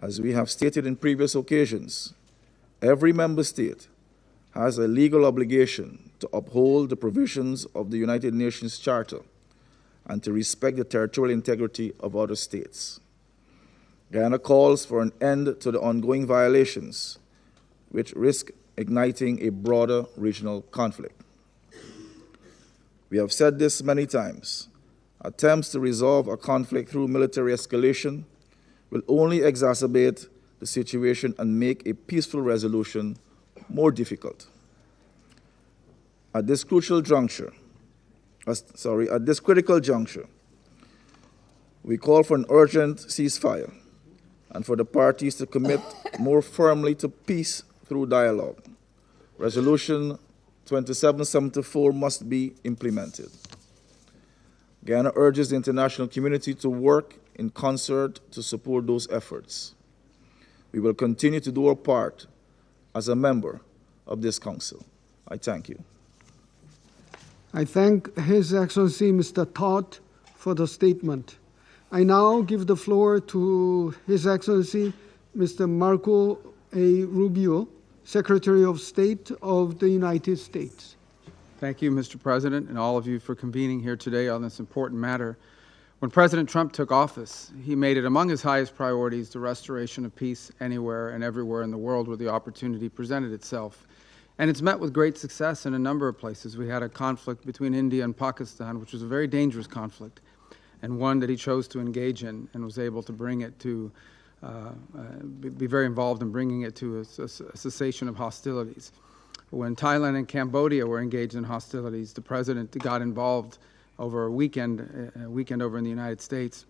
As we have stated in previous occasions, every member state has a legal obligation to uphold the provisions of the United Nations Charter and to respect the territorial integrity of other states. Guyana calls for an end to the ongoing violations, which risk igniting a broader regional conflict. We have said this many times. Attempts to resolve a conflict through military escalation will only exacerbate the situation and make a peaceful resolution more difficult. At this critical juncture, we call for an urgent ceasefire and for the parties to commit more firmly to peace through dialogue. Resolution 2774 must be implemented. Guyana urges the international community to work in concert to support those efforts. We will continue to do our part as a member of this council. I thank you. I thank His Excellency Mr. Todd for the statement. I now give the floor to His Excellency Mr. Marco A. Rubio, Secretary of State of the United States. Thank you, Mr. President, and all of you for convening here today on this important matter. When President Trump took office, he made it among his highest priorities the restoration of peace anywhere and everywhere in the world where the opportunity presented itself. And it's met with great success in a number of places. We had a conflict between India and Pakistan, which was a very dangerous conflict, and one that he chose to engage in and was able to bring it to, be very involved in bringing it to a cessation of hostilities. When Thailand and Cambodia were engaged in hostilities, the president got involved over a weekend over in the United States,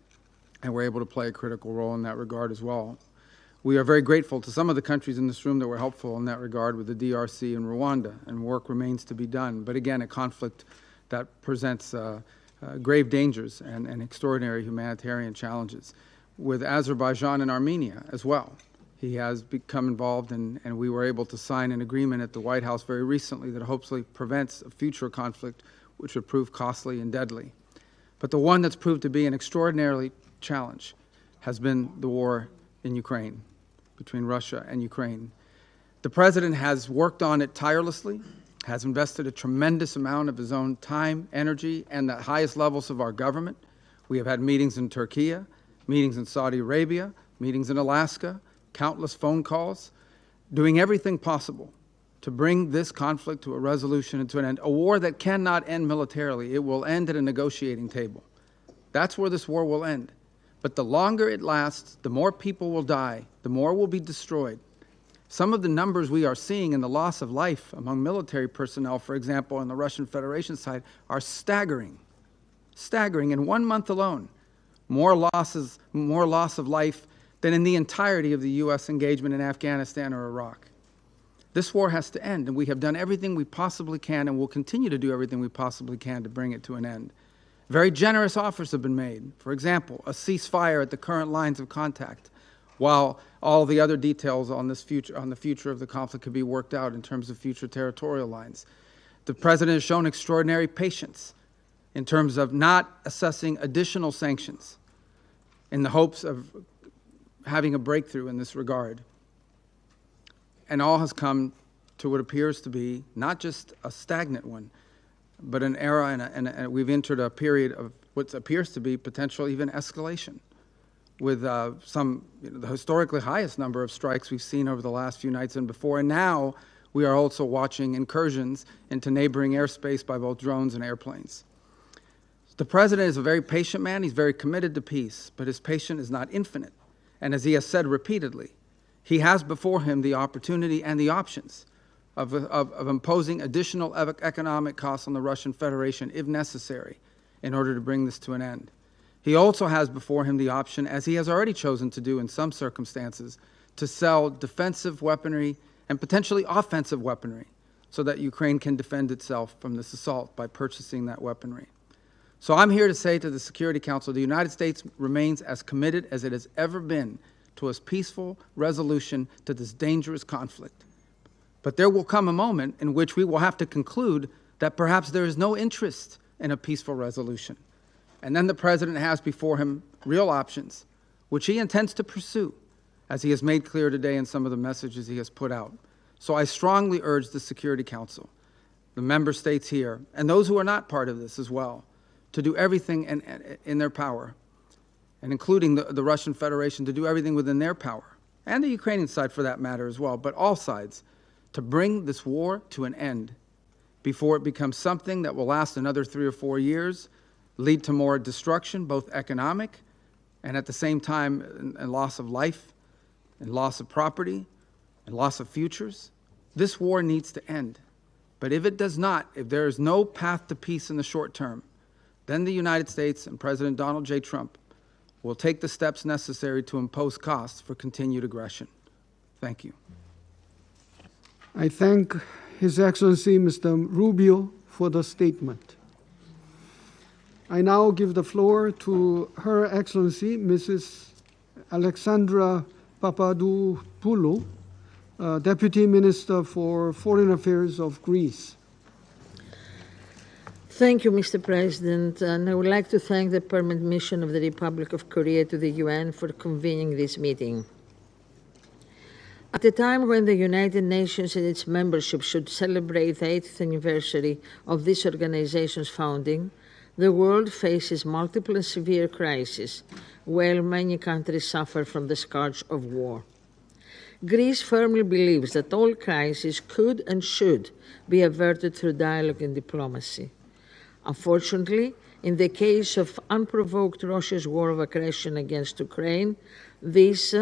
and were able to play a critical role in that regard as well. We are very grateful to some of the countries in this room that were helpful in that regard with the DRC and Rwanda, and work remains to be done. But again, a conflict that presents grave dangers and extraordinary humanitarian challenges, with Azerbaijan and Armenia as well. He has become involved, and we were able to sign an agreement at the White House very recently that hopefully prevents a future conflict which would prove costly and deadly. But the one that's proved to be an extraordinary challenge has been the war in Ukraine, between Russia and Ukraine. The President has worked on it tirelessly, has invested a tremendous amount of his own time, energy, and the highest levels of our government. We have had meetings in Turkey, meetings in Saudi Arabia, meetings in Alaska, countless phone calls, doing everything possible to bring this conflict to a resolution and to an end. A war that cannot end militarily. It will end at a negotiating table. That's where this war will end. But the longer it lasts, the more people will die, the more will be destroyed. Some of the numbers we are seeing in the loss of life among military personnel, for example, on the Russian Federation side, are staggering. Staggering. In 1 month alone, more loss of life than in the entirety of the U.S. engagement in Afghanistan or Iraq. This war has to end, and we have done everything we possibly can and will continue to do everything we possibly can to bring it to an end. Very generous offers have been made. For example, a ceasefire at the current lines of contact, while all the other details on the future of the conflict could be worked out in terms of future territorial lines. The President has shown extraordinary patience in terms of not assessing additional sanctions in the hopes of having a breakthrough in this regard. And all has come to what appears to be not just a stagnant one, but an era, and we've entered a period of what appears to be potential even escalation, with the historically highest number of strikes we've seen over the last few nights and before. And now we are also watching incursions into neighboring airspace by both drones and airplanes. The President is a very patient man. He's very committed to peace, but his patience is not infinite. And as he has said repeatedly, he has before him the opportunity and the options of imposing additional economic costs on the Russian Federation if necessary in order to bring this to an end. He also has before him the option, as he has already chosen to do in some circumstances, to sell defensive weaponry and potentially offensive weaponry so that Ukraine can defend itself from this assault by purchasing that weaponry. So I'm here to say to the Security Council, the United States remains as committed as it has ever been to a peaceful resolution to this dangerous conflict. But there will come a moment in which we will have to conclude that perhaps there is no interest in a peaceful resolution. And then the President has before him real options, which he intends to pursue, as he has made clear today in some of the messages he has put out. So I strongly urge the Security Council, the member states here, and those who are not part of this as well, to do everything in their power, and including the Russian Federation, to do everything within their power, and the Ukrainian side for that matter as well, but all sides, to bring this war to an end before it becomes something that will last another 3 or 4 years, lead to more destruction, both economic and at the same time and loss of life and loss of property and loss of futures. This war needs to end. But if it does not, if there is no path to peace in the short term, then the United States and President Donald J. Trump will take the steps necessary to impose costs for continued aggression. Thank you. I thank His Excellency Mr. Rubio for the statement. I now give the floor to Her Excellency Mrs. Alexandra Papadopoulou, Deputy Minister for Foreign Affairs of Greece. Thank you, Mr. President, and I would like to thank the Permanent Mission of the Republic of Korea to the UN for convening this meeting. At a time when the United Nations and its membership should celebrate the 8th anniversary of this organization's founding, the world faces multiple and severe crises, while many countries suffer from the scourge of war. Greece firmly believes that all crises could and should be averted through dialogue and diplomacy. Unfortunately, in the case of unprovoked Russia's war of aggression against Ukraine, this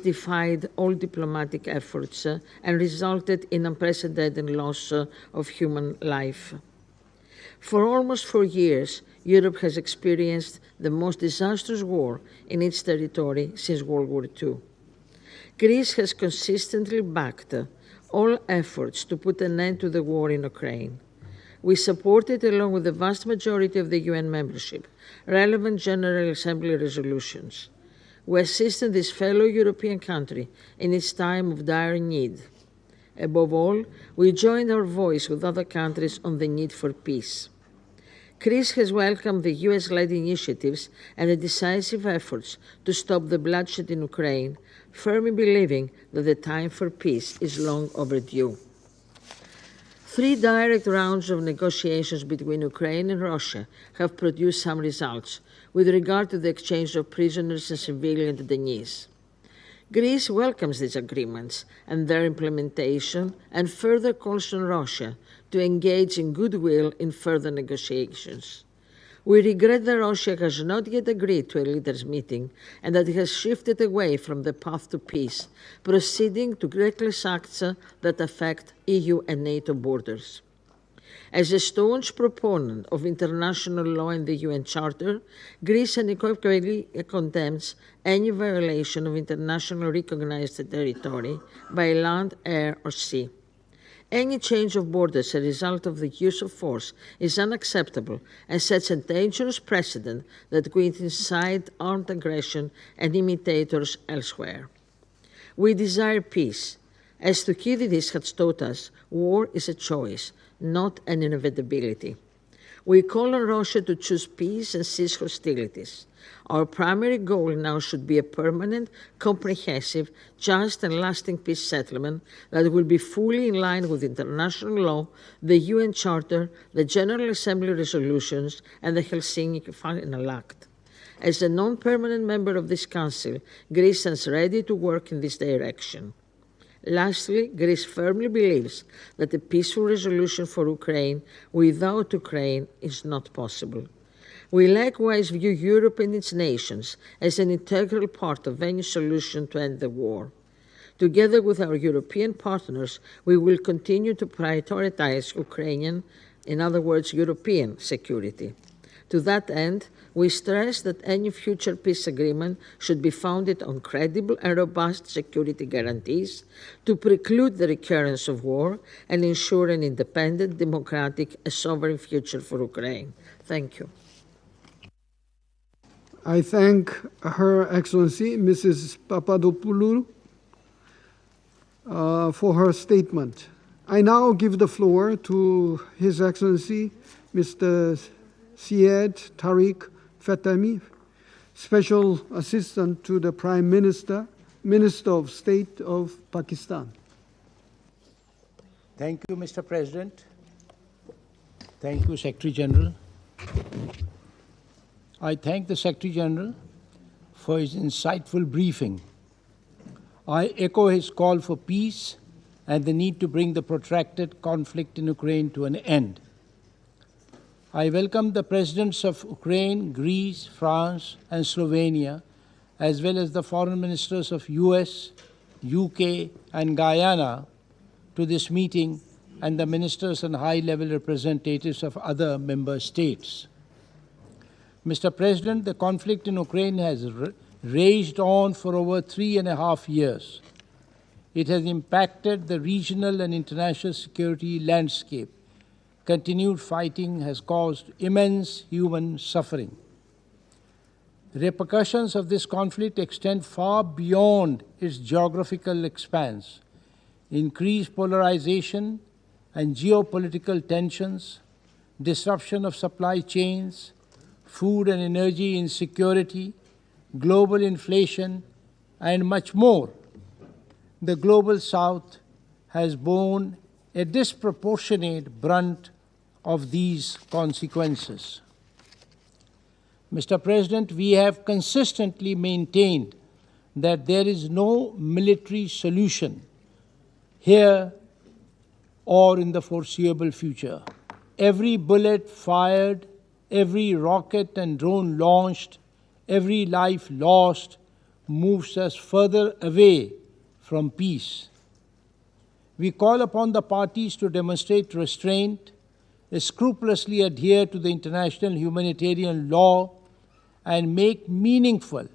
defied all diplomatic efforts and resulted in unprecedented loss of human life. For almost 4 years, Europe has experienced the most disastrous war in its territory since World War II. Greece has consistently backed all efforts to put an end to the war in Ukraine. We supported, along with the vast majority of the UN membership, relevant General Assembly resolutions. We assisted this fellow European country in its time of dire need. Above all, we joined our voice with other countries on the need for peace. Greece has welcomed the US-led initiatives and the decisive efforts to stop the bloodshed in Ukraine, firmly believing that the time for peace is long overdue. 3 direct rounds of negotiations between Ukraine and Russia have produced some results with regard to the exchange of prisoners and civilian detainees. Greece welcomes these agreements and their implementation and further calls on Russia to engage in goodwill in further negotiations. We regret that Russia has not yet agreed to a leaders' meeting and that it has shifted away from the path to peace, proceeding to reckless acts that affect EU and NATO borders. As a staunch proponent of international law and the UN Charter, Greece unequivocally condemns any violation of internationally recognized territory by land, air, or sea. Any change of borders as a result of the use of force is unacceptable and sets a dangerous precedent that could incite armed aggression and imitators elsewhere. We desire peace. As Thucydides has taught us, war is a choice, not an inevitability. We call on Russia to choose peace and cease hostilities. Our primary goal now should be a permanent, comprehensive, just and lasting peace settlement that will be fully in line with international law, the UN Charter, the General Assembly resolutions, and the Helsinki Final Act. As a non-permanent member of this Council, Greece stands ready to work in this direction. Lastly, Greece firmly believes that a peaceful resolution for Ukraine without Ukraine is not possible. We likewise view Europe and its nations as an integral part of any solution to end the war. Together with our European partners, we will continue to prioritize Ukrainian, in other words, European security. To that end, we stress that any future peace agreement should be founded on credible and robust security guarantees to preclude the recurrence of war and ensure an independent, democratic, and sovereign future for Ukraine. Thank you. I thank Her Excellency, Mrs. Papadopoulou, for her statement. I now give the floor to His Excellency, Mr. Syed Tariq Fatemi, Special Assistant to the Prime Minister, Minister of State of Pakistan. Thank you, Mr. President. Thank you, Secretary General. I thank the Secretary General for his insightful briefing. I echo his call for peace and the need to bring the protracted conflict in Ukraine to an end. I welcome the Presidents of Ukraine, Greece, France, and Slovenia, as well as the Foreign Ministers of US, UK, and Guyana to this meeting, and the ministers and high-level representatives of other member states. Mr. President, the conflict in Ukraine has raged on for over 3.5 years. It has impacted the regional and international security landscape. Continued fighting has caused immense human suffering. The repercussions of this conflict extend far beyond its geographical expanse. Increased polarization and geopolitical tensions, disruption of supply chains, food and energy insecurity, global inflation, and much more. The Global South has borne a disproportionate brunt of these consequences. Mr. President, we have consistently maintained that there is no military solution here or in the foreseeable future. Every bullet fired, every rocket and drone launched, every life lost moves us further away from peace. We call upon the parties to demonstrate restraint, scrupulously adhere to the international humanitarian law, and make meaningful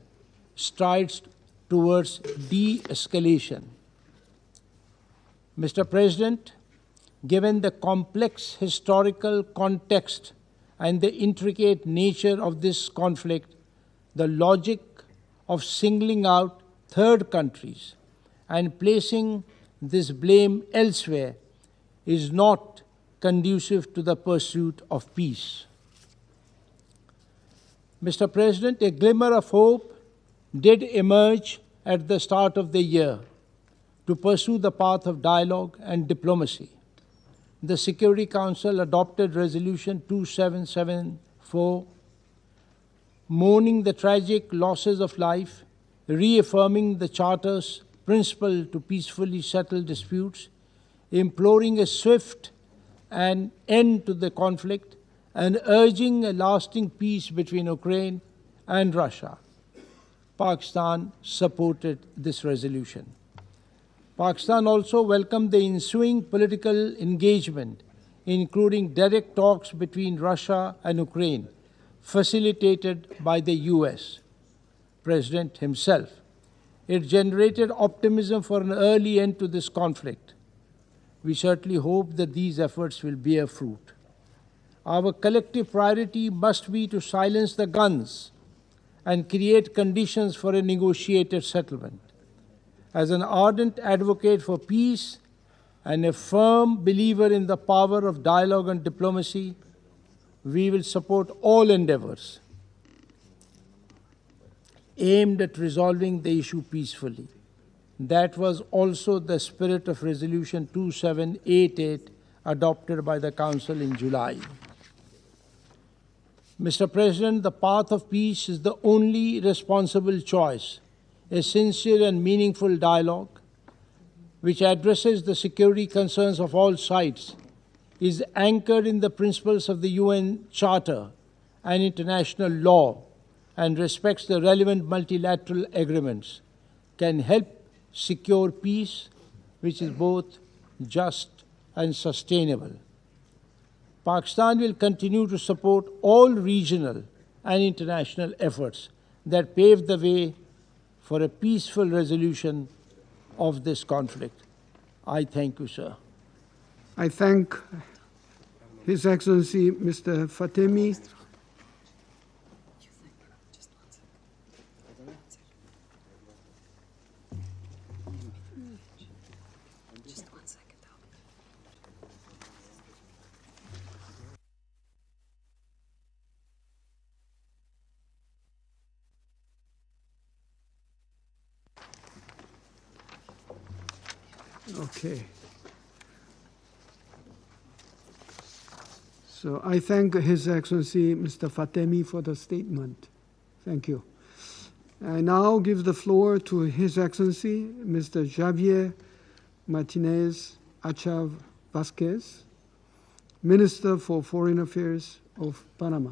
strides towards de-escalation. Mr. President, given the complex historical context and the intricate nature of this conflict, the logic of singling out third countries and placing this blame elsewhere is not conducive to the pursuit of peace. Mr. President, a glimmer of hope did emerge at the start of the year to pursue the path of dialogue and diplomacy. The Security Council adopted Resolution 2774, mourning the tragic losses of life, reaffirming the Charter's principle to peacefully settle disputes, imploring a swift and end to the conflict, and urging a lasting peace between Ukraine and Russia. Pakistan supported this resolution. Pakistan also welcomed the ensuing political engagement, including direct talks between Russia and Ukraine, facilitated by the US President himself. It generated optimism for an early end to this conflict. We certainly hope that these efforts will bear fruit. Our collective priority must be to silence the guns and create conditions for a negotiated settlement. As an ardent advocate for peace and a firm believer in the power of dialogue and diplomacy, we will support all endeavors aimed at resolving the issue peacefully. That was also the spirit of Resolution 2788 adopted by the Council in July. Mr. President, the path of peace is the only responsible choice. A sincere and meaningful dialogue, which addresses the security concerns of all sides, is anchored in the principles of the UN Charter and international law and respects the relevant multilateral agreements, can help secure peace, which is both just and sustainable. Pakistan will continue to support all regional and international efforts that pave the way for a peaceful resolution of this conflict. I thank you, sir. I thank His Excellency Mr. Fatemi. Okay. So I thank His Excellency Mr. Fatemi for the statement. Thank you. I now give the floor to His Excellency Mr. Javier Martinez Achav Vasquez, Minister for Foreign Affairs of Panama.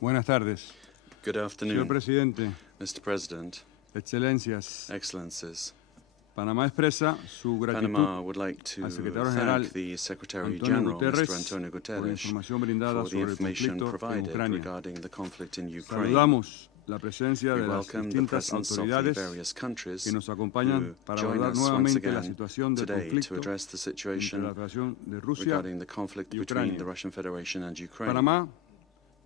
Buenas tardes. Good afternoon, Señor Presidente, Mr. President, Excelencias, Excellencies. Panamá expresa su Panama would gratitud like to al Secretario General thank the Secretary Antonio General, Guterres Mr. Antonio por la Guterres, información brindada for the sobre el information conflicto en provided Ucrania. regarding the conflict in Ukraine. Saludamos la presencia We de las welcome the distintas presence of the autoridades various countries que nos acompañan who para join abordar us once nuevamente la again situación del today to conflicto address the entre situation la Federación de Rusia regarding the conflict y between Ucrania. the Russian Federation and Ukraine. Panamá,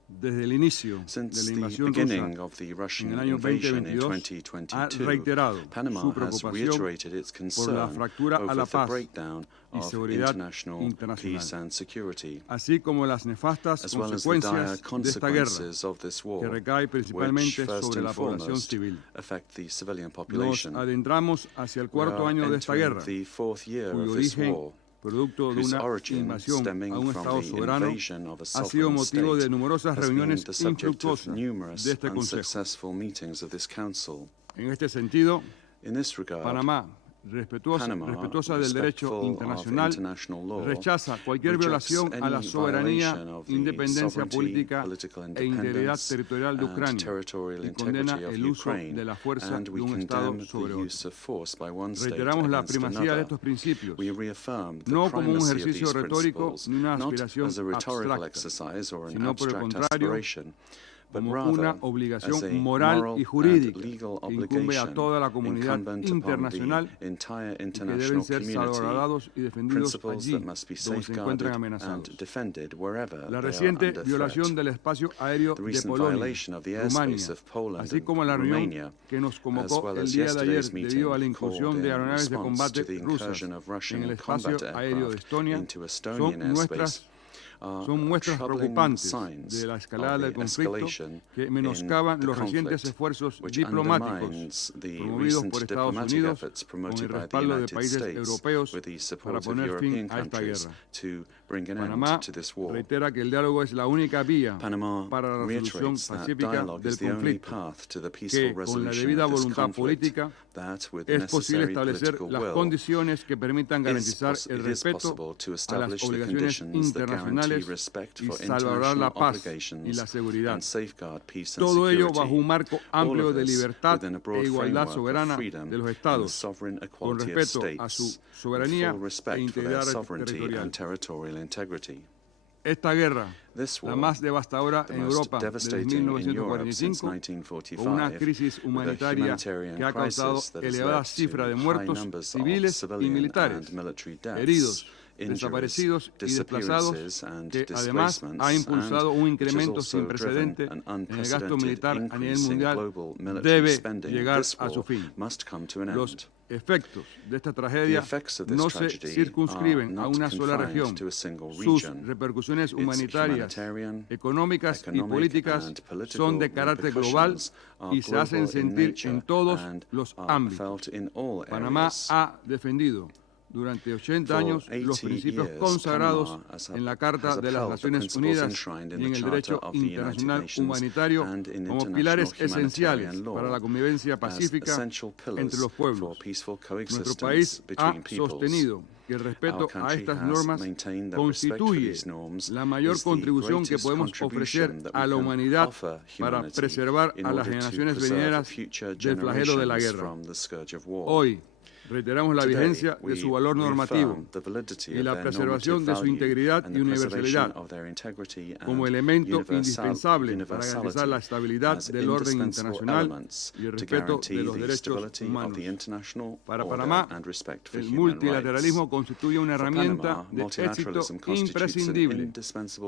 desde el inicio de Since la the invasión beginning rusa of the en Russian el año invasion in 2022, ha 2022, reiterado Panama su has preocupación reiterated its por la concern fractura a over la the paz breakdown y of seguridad international peace and security, así como las nefastas as well as the dire consecuencias de esta guerra consequences of this que war, recae which principalmente first sobre and la población foremost civil. affect the civilian Nos population. adentramos hacia el We cuarto are año de esta entering guerra, the fourth year cuyo of this origen, war, producto de whose una origin invasión a stemming un from Estado the soberano, invasion of a ha sido sovereign motivo de state, numerosas has been reuniones the subject of infructuosas numerous de este Consejo. unsuccessful meetings of this council. En este sentido, In this regard, Panamá, respetuosa del derecho respectful of internacional, international law, rechaza cualquier rejects violación a la any soberanía, violation of the independencia sovereignty, política political e integridad independence, territorial de and Ucrania territorial y condena integrity of el uso Ukraine, de la fuerza and de we un Estado condemn sobre the otro. use of force by one state Reiteramos la against primacía de another. estos principios, We reaffirm the no como un primacy of ejercicio these retórico principles, ni una not aspiración as a rhetorical abstracta, exercise or an sino por el abstract contrario, aspiration, como una obligación moral y jurídica que incumbe a toda la comunidad internacional y que deben ser salvaguardados y defendidos allí donde se encuentran amenazados. La reciente violación del espacio aéreo de Polonia, Rumania, así como la reunión que nos convocó el día de ayer debido a la incursión de aeronaves de combate rusas en el espacio aéreo de Estonia, son muestras preocupantes de la escalada del conflicto que menoscaban los recientes esfuerzos diplomáticos promovidos por Estados Unidos con el respaldo de países europeos para poner fin a esta guerra. Panamá reitera que el diálogo es la única vía para la resolución pacífica del conflicto, que con la debida voluntad política es posible establecer las condiciones que permitan garantizar el respeto a las obligaciones internacionales y salvaguardar la paz y la seguridad. Todo ello bajo un marco amplio de libertad e igualdad soberana de los Estados, con respeto a su soberanía e integridad territorial. Esta guerra, la más devastadora en Europa desde 1945, con una crisis humanitaria que ha causado elevada cifra de muertos civiles y militares, heridos, desaparecidos y desplazados, que además ha impulsado un incremento sin precedente en el gasto militar a nivel mundial, debe llegar a su fin. Los efectos de esta tragedia no se circunscriben a una sola región. Sus repercusiones humanitarias, económicas y políticas son de carácter global y se hacen sentir en todos los ámbitos. Panamá ha defendido durante 80 años los principios consagrados en la Carta de las Naciones Unidas y en el derecho internacional humanitario como pilares esenciales para la convivencia pacífica entre los pueblos. Nuestro país ha sostenido que el respeto a estas normas constituye la mayor contribución que podemos ofrecer a la humanidad para preservar a las generaciones venideras del flagelo de la guerra. Hoy, reiteramos la vigencia de su valor normativo y la preservación de su integridad y universalidad como elemento indispensable para garantizar la estabilidad del orden internacional y el respeto de los derechos humanos. Para Panamá, el multilateralismo constituye una herramienta de éxito imprescindible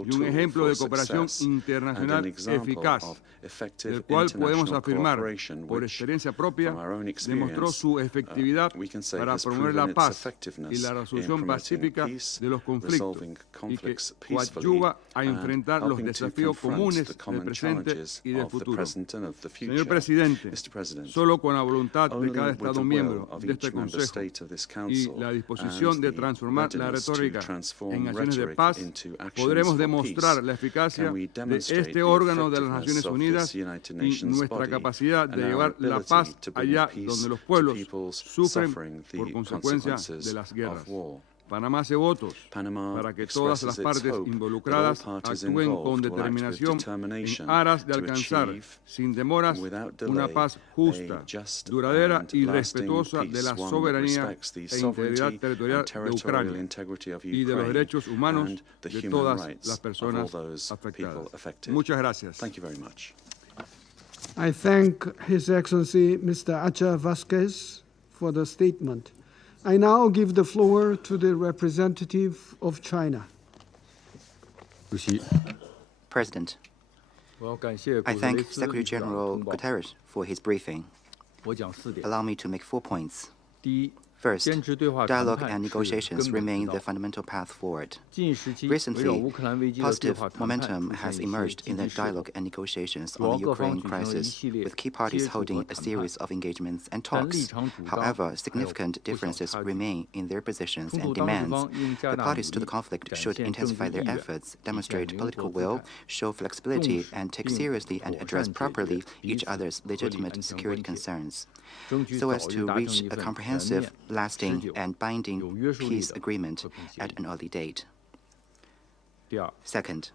y un ejemplo de cooperación internacional eficaz, del cual podemos afirmar, por experiencia propia, demostró su efectividad para promover la paz y la resolución pacífica de los conflictos y que coadyuva a enfrentar los desafíos comunes del presente y del futuro. Señor Presidente, solo con la voluntad de cada Estado miembro de este Consejo y la disposición de transformar la retórica en acciones de paz, podremos demostrar la eficacia de este órgano de las Naciones Unidas y nuestra capacidad de llevar la paz allá donde los pueblos sufren por consecuencia de las guerras. Panamá hace votos para que todas las partes involucradas actúen con determinación en aras de alcanzar, sin demoras, una paz justa, duradera y respetuosa de la soberanía e integridad territorial de Ucrania y de los derechos humanos de todas las personas afectadas. Muchas gracias. I thank His Excellency Mr. Acha Vasquez for the statement. I now give the floor to the representative of China. President, I thank Secretary General Guterres for his briefing. Allow me to make 4 points. First, dialogue and negotiations remain the fundamental path forward. Recently, positive momentum has emerged in the dialogue and negotiations on the Ukraine crisis, with key parties holding a series of engagements and talks. However, significant differences remain in their positions and demands. The parties to the conflict should intensify their efforts, demonstrate political will, show flexibility, and take seriously and address properly each other's legitimate security concerns, so as to reach a comprehensive, lasting, and binding peace agreement at an early date. Second,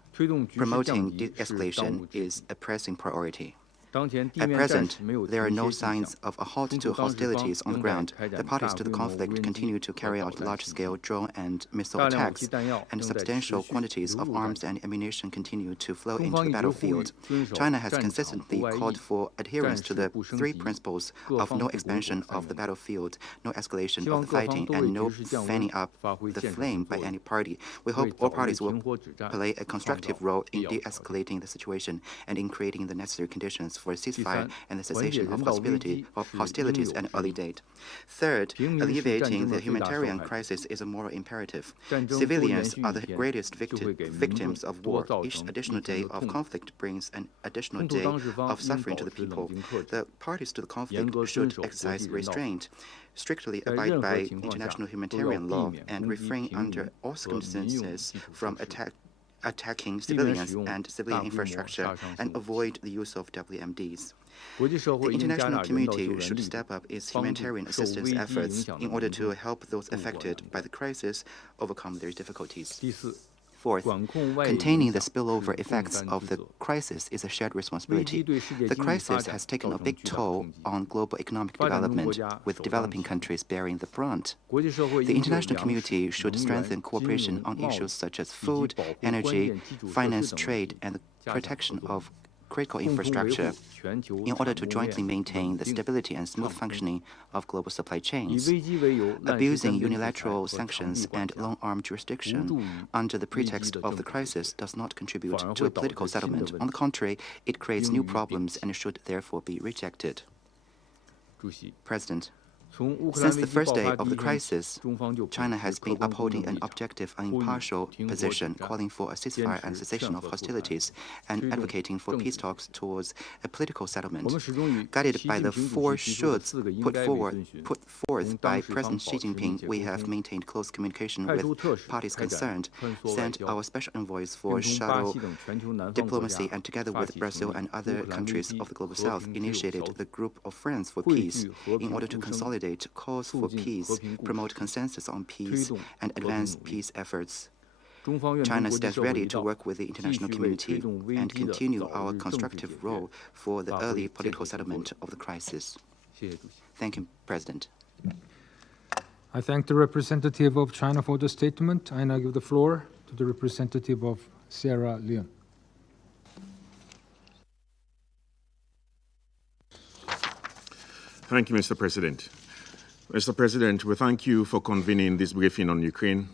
promoting de-escalation is a pressing priority. At present, there are no signs of a halt to hostilities on the ground. The parties to the conflict continue to carry out large-scale drone and missile attacks, and substantial quantities of arms and ammunition continue to flow into the battlefield. China has consistently called for adherence to the three principles of no expansion of the battlefield, no escalation of the fighting, and no fanning up the flame by any party. We hope all parties will play a constructive role in de-escalating the situation and in creating the necessary conditions for a ceasefire and the cessation of hostilities at an early date. Third, alleviating the humanitarian crisis is a moral imperative. Civilians are the greatest victims of war. Each additional day of conflict brings an additional day of suffering to the people. The parties to the conflict should exercise restraint, strictly abide by international humanitarian law, and refrain under all circumstances from attacking civilians and civilian infrastructure, and avoid the use of WMDs. The international community should step up its humanitarian assistance efforts in order to help those affected by the crisis overcome their difficulties. Fourth, containing the spillover effects of the crisis is a shared responsibility. The crisis has taken a big toll on global economic development, with developing countries bearing the brunt. The international community should strengthen cooperation on issues such as food, energy, finance, trade, and the protection of critical infrastructure in order to jointly maintain the stability and smooth functioning of global supply chains. Abusing unilateral sanctions and long-arm jurisdiction under the pretext of the crisis does not contribute to a political settlement. On the contrary, it creates new problems and should therefore be rejected. President, since the first day of the crisis, China has been upholding an objective and impartial position, calling for a ceasefire and cessation of hostilities, and advocating for peace talks towards a political settlement. Guided by the four shoulds put forth by President Xi Jinping, we have maintained close communication with parties concerned, sent our special envoys for shadow diplomacy, and together with Brazil and other countries of the Global South, initiated the Group of Friends for Peace in order to consolidate calls for peace, promote consensus on peace, and advance peace efforts. China stands ready to work with the international community and continue our constructive role for the early political settlement of the crisis. Thank you, President. I thank the representative of China for the statement. I now give the floor to the representative of Sierra Leone. Thank you, Mr. President. Mr. President, we thank you for convening this briefing on Ukraine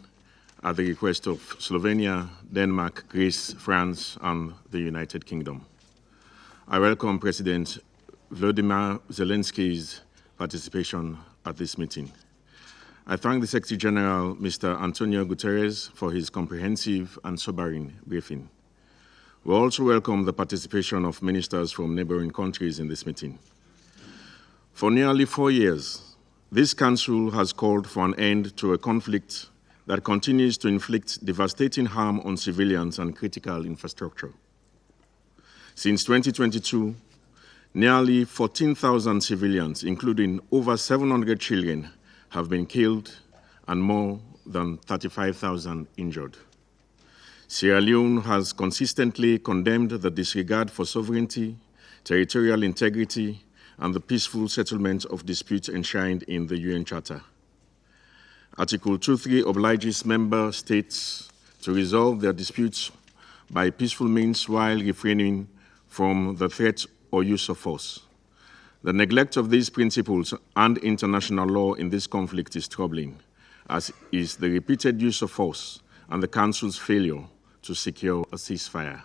at the request of Slovenia, Denmark, Greece, France, and the United Kingdom. I welcome President Volodymyr Zelenskyy's participation at this meeting. I thank the Secretary General, Mr. Antonio Guterres, for his comprehensive and sobering briefing. We also welcome the participation of ministers from neighboring countries in this meeting. For nearly 4 years, this Council has called for an end to a conflict that continues to inflict devastating harm on civilians and critical infrastructure. Since 2022, nearly 14,000 civilians, including over 700 children, have been killed and more than 35,000 injured. Sierra Leone has consistently condemned the disregard for sovereignty, territorial integrity, and the peaceful settlement of disputes enshrined in the UN Charter. Article 2.3 obliges member states to resolve their disputes by peaceful means while refraining from the threat or use of force. The neglect of these principles and international law in this conflict is troubling, as is the repeated use of force and the Council's failure to secure a ceasefire.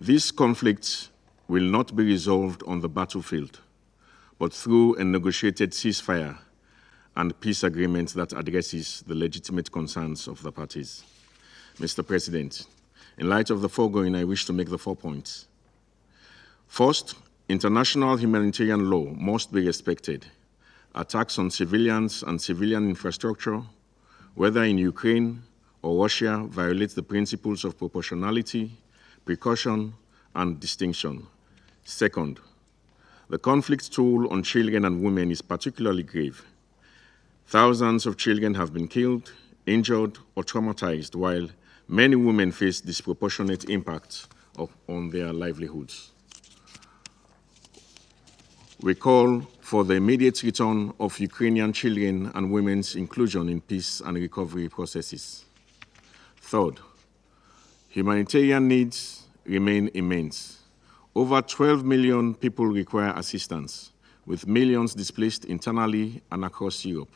This conflict will not be resolved on the battlefield, but through a negotiated ceasefire and peace agreement that addresses the legitimate concerns of the parties. Mr. President, in light of the foregoing, I wish to make the 4 points. First, international humanitarian law must be respected. Attacks on civilians and civilian infrastructure, whether in Ukraine or Russia, violate the principles of proportionality, precaution, and distinction. Second, the conflict toll on children and women is particularly grave. Thousands of children have been killed, injured, or traumatized, while many women face disproportionate impacts on their livelihoods. We call for the immediate return of Ukrainian children and women's inclusion in peace and recovery processes. Third, humanitarian needs remain immense. Over 12 million people require assistance, with millions displaced internally and across Europe.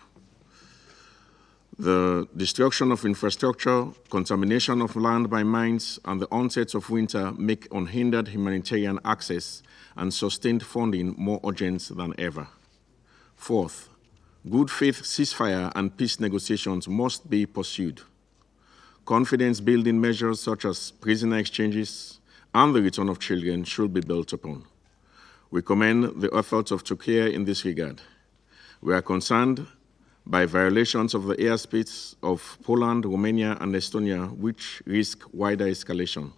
The destruction of infrastructure, contamination of land by mines, and the onset of winter make unhindered humanitarian access and sustained funding more urgent than ever. Fourth, good faith ceasefire and peace negotiations must be pursued. Confidence-building measures such as prisoner exchanges and the return of children should be built upon. We commend the efforts of Turkey in this regard. We are concerned by violations of the airspace of Poland, Romania, and Estonia, which risk wider escalation.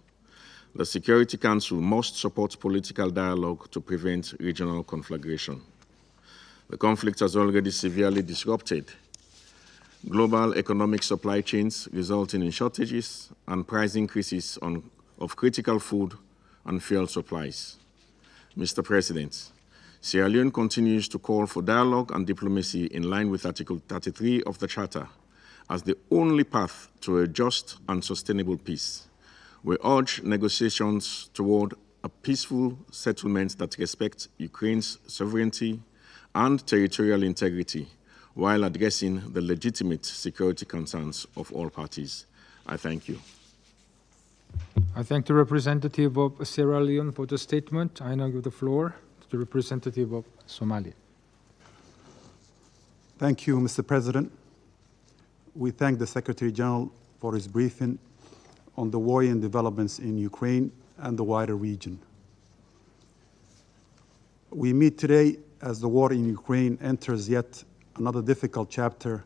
The Security Council must support political dialogue to prevent regional conflagration. The conflict has already severely disrupted global economic supply chains, resulting in shortages and price increases of critical food and fuel supplies. Mr. President, Sierra Leone continues to call for dialogue and diplomacy in line with Article 33 of the Charter as the only path to a just and sustainable peace. We urge negotiations toward a peaceful settlement that respects Ukraine's sovereignty and territorial integrity while addressing the legitimate security concerns of all parties. I thank you. I thank the representative of Sierra Leone for the statement. I now give the floor to the representative of Somalia. Thank you, Mr. President. We thank the Secretary General for his briefing on the worrying developments in Ukraine and the wider region. We meet today as the war in Ukraine enters yet another difficult chapter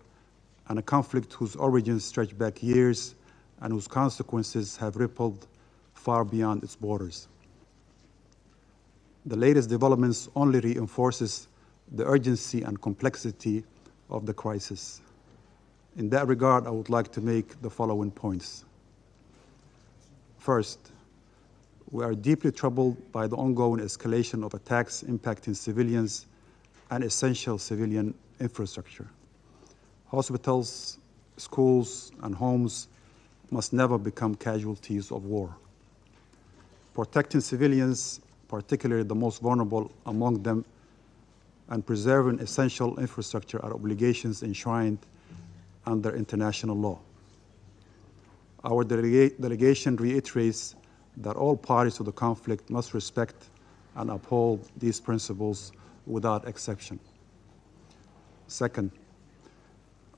and a conflict whose origins stretch back years and whose consequences have rippled far beyond its borders. The latest developments only reinforces the urgency and complexity of the crisis. In that regard, I would like to make the following points. First, we are deeply troubled by the ongoing escalation of attacks impacting civilians and essential civilian infrastructure. Hospitals, schools, and homes must never become casualties of war. Protecting civilians, particularly the most vulnerable among them, and preserving essential infrastructure are obligations enshrined under international law. Our delegation reiterates that all parties to the conflict must respect and uphold these principles without exception. Second,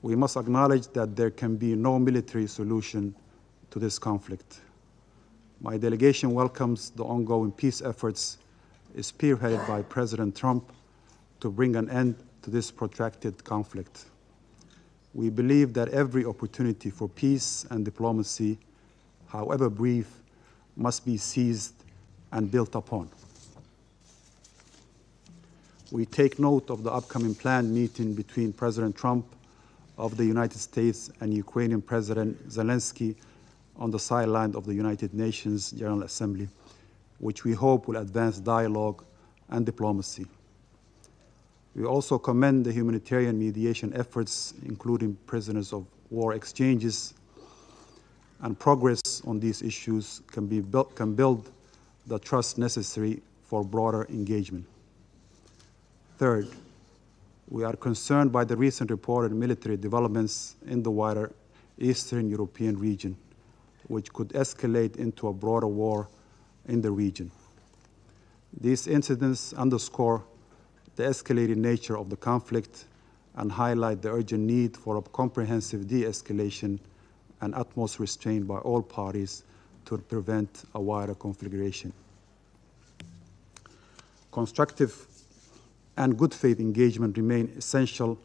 we must acknowledge that there can be no military solution to this conflict. My delegation welcomes the ongoing peace efforts spearheaded by President Trump to bring an end to this protracted conflict. We believe that every opportunity for peace and diplomacy, however brief, must be seized and built upon. We take note of the upcoming planned meeting between President Trump of the United States and Ukrainian President Zelenskyy on the sideline of the United Nations General Assembly, which we hope will advance dialogue and diplomacy. We also commend the humanitarian mediation efforts, including prisoners of war exchanges, and progress on these issues can build the trust necessary for broader engagement. Third, we are concerned by the recent reported military developments in the wider Eastern European region, which could escalate into a broader war in the region. These incidents underscore the escalating nature of the conflict and highlight the urgent need for a comprehensive de-escalation and utmost restraint by all parties to prevent a wider conflagration. Constructive and good faith engagement remain essential,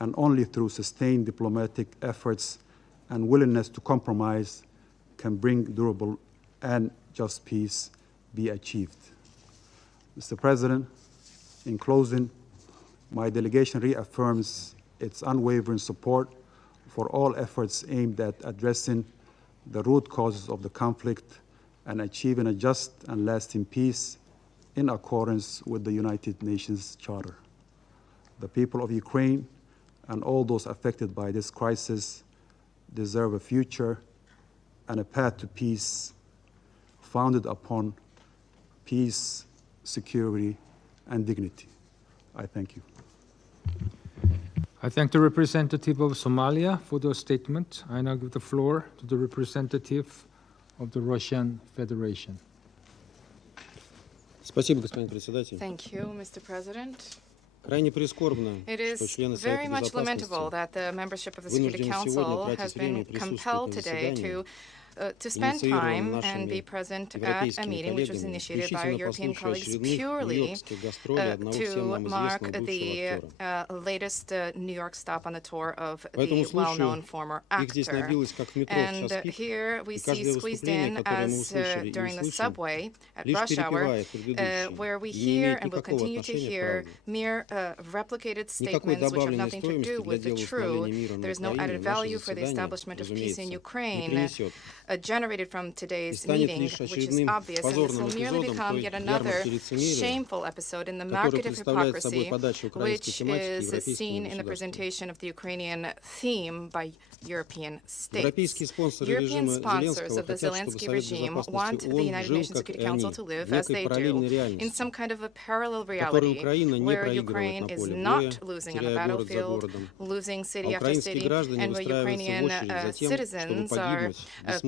and only through sustained diplomatic efforts and willingness to compromise can bring durable and just peace be achieved. Mr. President, in closing, my delegation reaffirms its unwavering support for all efforts aimed at addressing the root causes of the conflict and achieving a just and lasting peace in accordance with the United Nations Charter. The people of Ukraine and all those affected by this crisis deserve a future and a path to peace founded upon peace, security, and dignity. I thank you. I thank the representative of Somalia for the statement. I now give the floor to the representative of the Russian Federation. Thank you, Mr. President. It is very much lamentable that the membership of the Security Council has been compelled today to spend time and be present at a meeting which was initiated by our European colleagues purely to mark the latest New York stop on the tour of the well-known former actor. And here we see squeezed in as during the subway at rush hour, where we hear and will continue to hear mere replicated statements which have nothing to do with the truth. There is no added value for the establishment of peace in Ukraine. Generated from today's meeting, which is obvious, and this will merely become yet another shameful episode in the market of hypocrisy, which is seen in the presentation of the Ukrainian theme by European states. European sponsors of the Zelenskyy regime want the United Nations Security Council to live, as they do, in some kind of a parallel reality where Ukraine is not losing on the battlefield, losing city after city, and where Ukrainian citizens are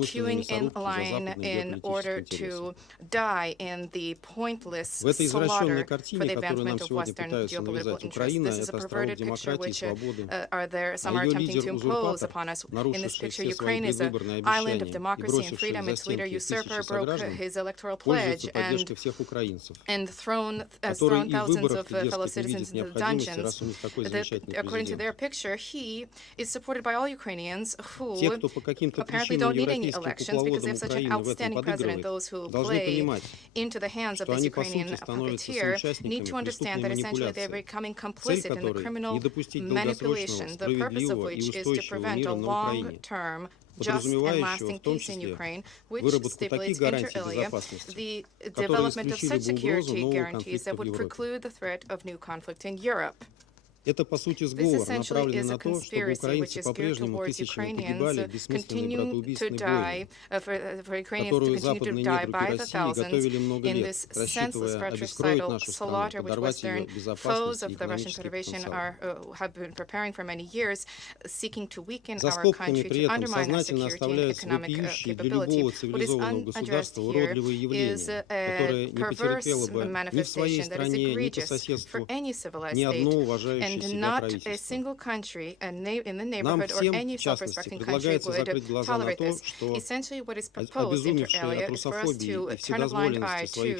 queuing in line in order to die in the pointless slaughter for the advancement of Western geopolitical interests. This is a perverted picture which some are attempting to impose upon us. In this picture, Ukraine is an island of democracy and freedom. Its leader, usurper, broke his electoral pledge and thrown thousands of fellow citizens into the dungeons. According to their picture, he is supported by all Ukrainians who apparently don't need any elections because they have such an outstanding president. Those who play into the hands of this Ukrainian puppeteer need to understand that essentially they're becoming complicit in the criminal manipulation, the purpose of which is to prevent a long-term just and lasting peace in Ukraine, which stipulates inter alia the development of such security guarantees that would preclude the threat of new conflict in Europe. This essentially is a conspiracy which is geared towards Ukrainians continuing to die, for Ukrainians to continue to die by the thousands in this senseless fratricidal slaughter which Western foes of the Russian Federation have been preparing for many years, seeking to weaken our country, to undermine our security and economic capability. What is unaddressed here is a perverse manifestation that is egregious for any civilized state, and not a single country in the neighborhood or any self-respecting country would tolerate this. Essentially, what is proposed, inter alia, is for us to turn a blind eye to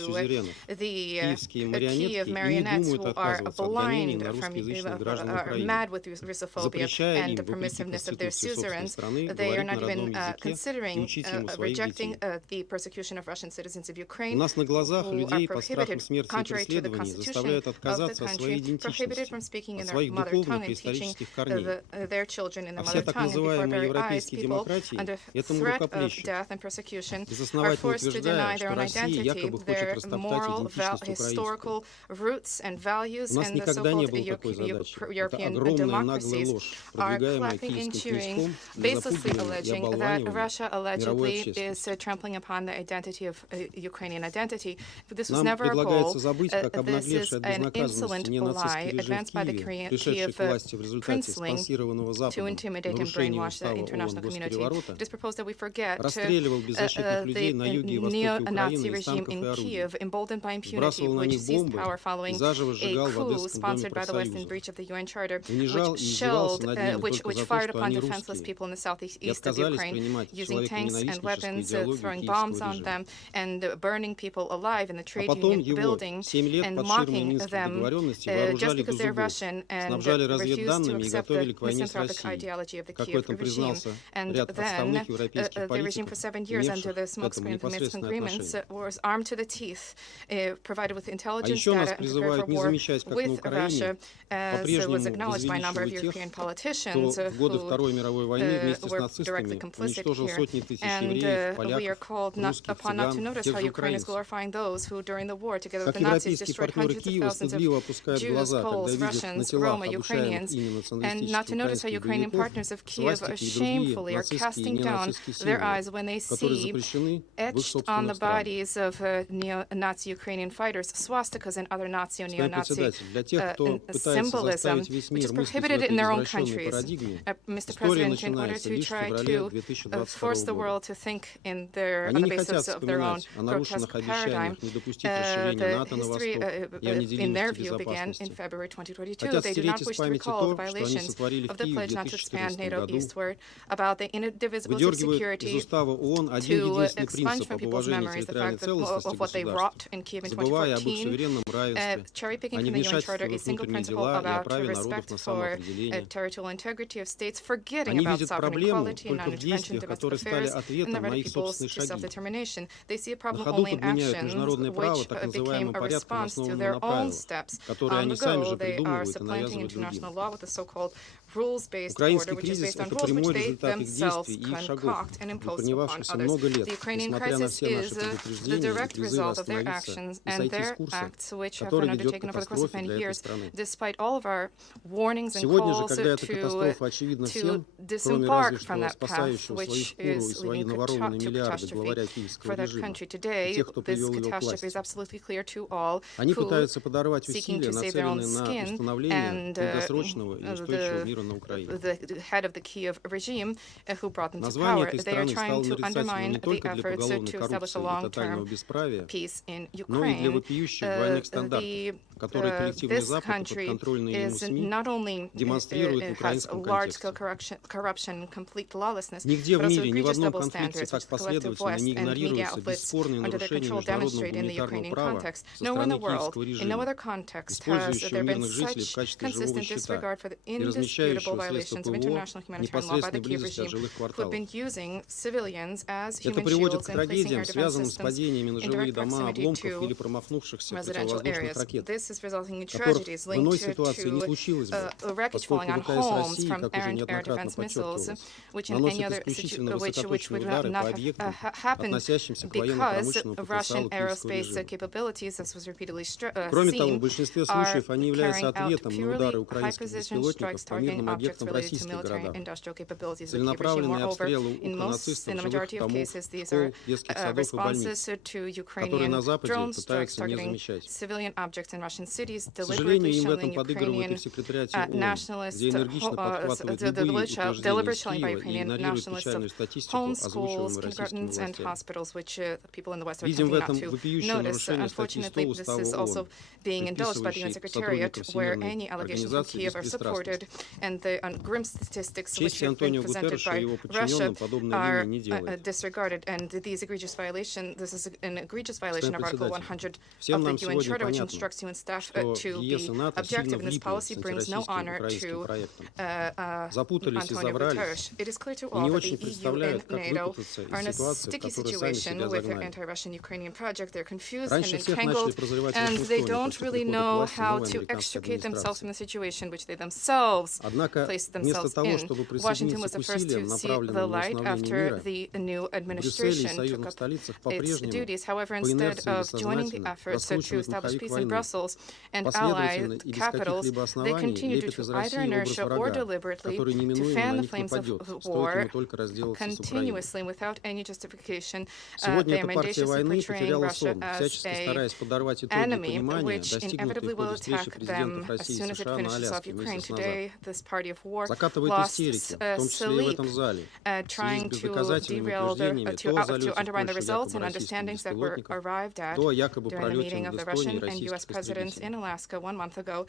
the Kiev marionettes who are blind are mad with Russophobia and the permissiveness of their suzerains. They are not even considering rejecting the persecution of Russian citizens of Ukraine who are prohibited, contrary to the constitution of the country, prohibited from speaking in their mother tongue and teaching their children in their mother tongue. And before our very eyes, people under threat of death and persecution are forced to deny their own identity, their moral, historical roots and values, and the so-called European democracies are clapping and cheering, baselessly alleging that Russia allegedly is trampling upon the identity of Ukrainian identity. This was never a goal. This is an insolent lie advanced by the Kiev princeling to intimidate and brainwash the international community. It is proposed that we forget the neo-Nazi regime in Kiev, emboldened by impunity, which seized power following a coup sponsored by the West in breach of the UN Charter, which fired upon defenseless people in the southeast of Ukraine, using tanks and weapons, throwing bombs on them, and burning people alive in the trade union building and mocking them just because they're Russian Ukraine and refused to accept the misanthropic ideology of the Kiev regime. And then the regime for 7 years under the smokescreen of Minsk agreements was armed to the teeth, provided with intelligence data and prepared for war with Russia, as was acknowledged by a number of European politicians who were directly complicit here. And we are called upon not to notice how Ukraine is glorifying those who, during the war, together with the Nazis, destroyed hundreds of thousands of Jews, Poles, Russians, Roma, Ukrainians, and not to notice how Ukrainian partners of Kiev shamefully are casting down their eyes when they see etched on the bodies of neo-Nazi Ukrainian fighters swastikas and other Nazi and neo-Nazi symbolism, which is prohibited in their own countries. Mr. President, in order to try to force the world to think on the basis of their own grotesque paradigm, the history, in their view, began in February 2022. They do not wish to recall the violations of the pledge not to expand NATO eastward, about the indivisibility of security, to expunge from people's memories the fact of what they wrought in Kiev in 2014, cherry-picking from the UN Charter a single principle about respect for territorial integrity of states, forgetting about sovereign equality and non-intervention in domestic affairs and the right of peoples to self-determination. They see a problem only in actions, which became a response to their own steps. On the go, they are supplanting international law with the so-called rules-based order, which is based on rules which they themselves concoct and impose upon others. The Ukrainian crisis is the direct result of their actions and their acts, which have been undertaken over the course of many years, despite all of our warnings and calls to disembark from that path, which is leading to catastrophe for that country. Today, this catastrophe is absolutely clear to all who, seeking to save their own skin, and the head of the Kiev regime who brought them to power, they are trying to undermine the efforts to establish a long-term peace in Ukraine. This country is not only has large-scale corruption, complete lawlessness, but also egregious double standards, which the collective West and media outlets under their control demonstrate in the Ukrainian context. Nowhere in the world, in no other context, has there been such consistent disregard for the indisputable violations of international humanitarian law by the Kiev regime, who have been using civilians as human shields and placing air defense systems in direct proximity to residential areas. This is resulting in tragedies linked to wreckage falling on homes from air defense missiles, which in any other which would not have happened because Russian aerospace capabilities, as was repeatedly seen, are carrying out purely high-precision strikes targeting objects related to military and industrial capabilities of the regime. Moreover, in the majority of cases, these are responses to Ukrainian drone strikes targeting civilian objects in Russian cities, deliberately showing Ukrainian nationalist, deliberate showing by Ukrainian nationalists of homes, schools, kindergartens, and hospitals, which people in the West are tending not to notice. Unfortunately, this is also being indulged by the UN Secretariat, where any allegations from Kiev are supported, and the grim statistics which have been presented by Russia are disregarded. And these egregious violations, this is an egregious violation of Article 100 of the UN Charter, which instructs UN staff to be objective, and this policy brings no honor to Antonio Guterres. It is clear to all that the EU and NATO are in a sticky situation with their anti-Russian Ukrainian project. They're confused and entangled, and they don't really know how to extricate themselves from the situation which they themselves placed themselves in. Washington was the first to see the light after the new administration took up its duties. However, instead of joining the efforts to establish peace in Brussels and allied capitals, they continue due to either inertia or deliberately to fan the flames of war continuously without any justification. They are mendaciously portraying Russia as an enemy, which inevitably will attack them as soon as it finishes off Ukraine. Today, this party of war lost sleep trying to derail, to undermine the results and understandings that were arrived at during the meeting of the Russian and U.S. presidents in Alaska 1 month ago.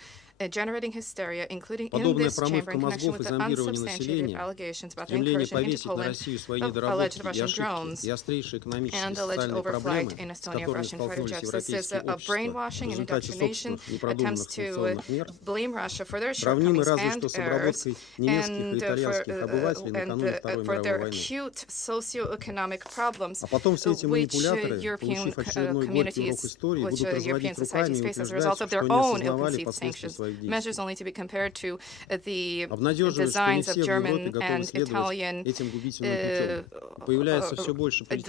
generating hysteria, including in this chamber, in connection with the unsubstantiated allegations about the incursion into Poland of alleged Russian drones and alleged overflight in Estonia of Russian fighter jets. This is a brainwashing and indoctrination, attempts to blame Russia for their shortcomings and errors, and for their acute socio-economic problems, which European communities, which European societies face as a result of their own ill-conceived sanctions. Measures only to be compared to the designs of German and Italian, the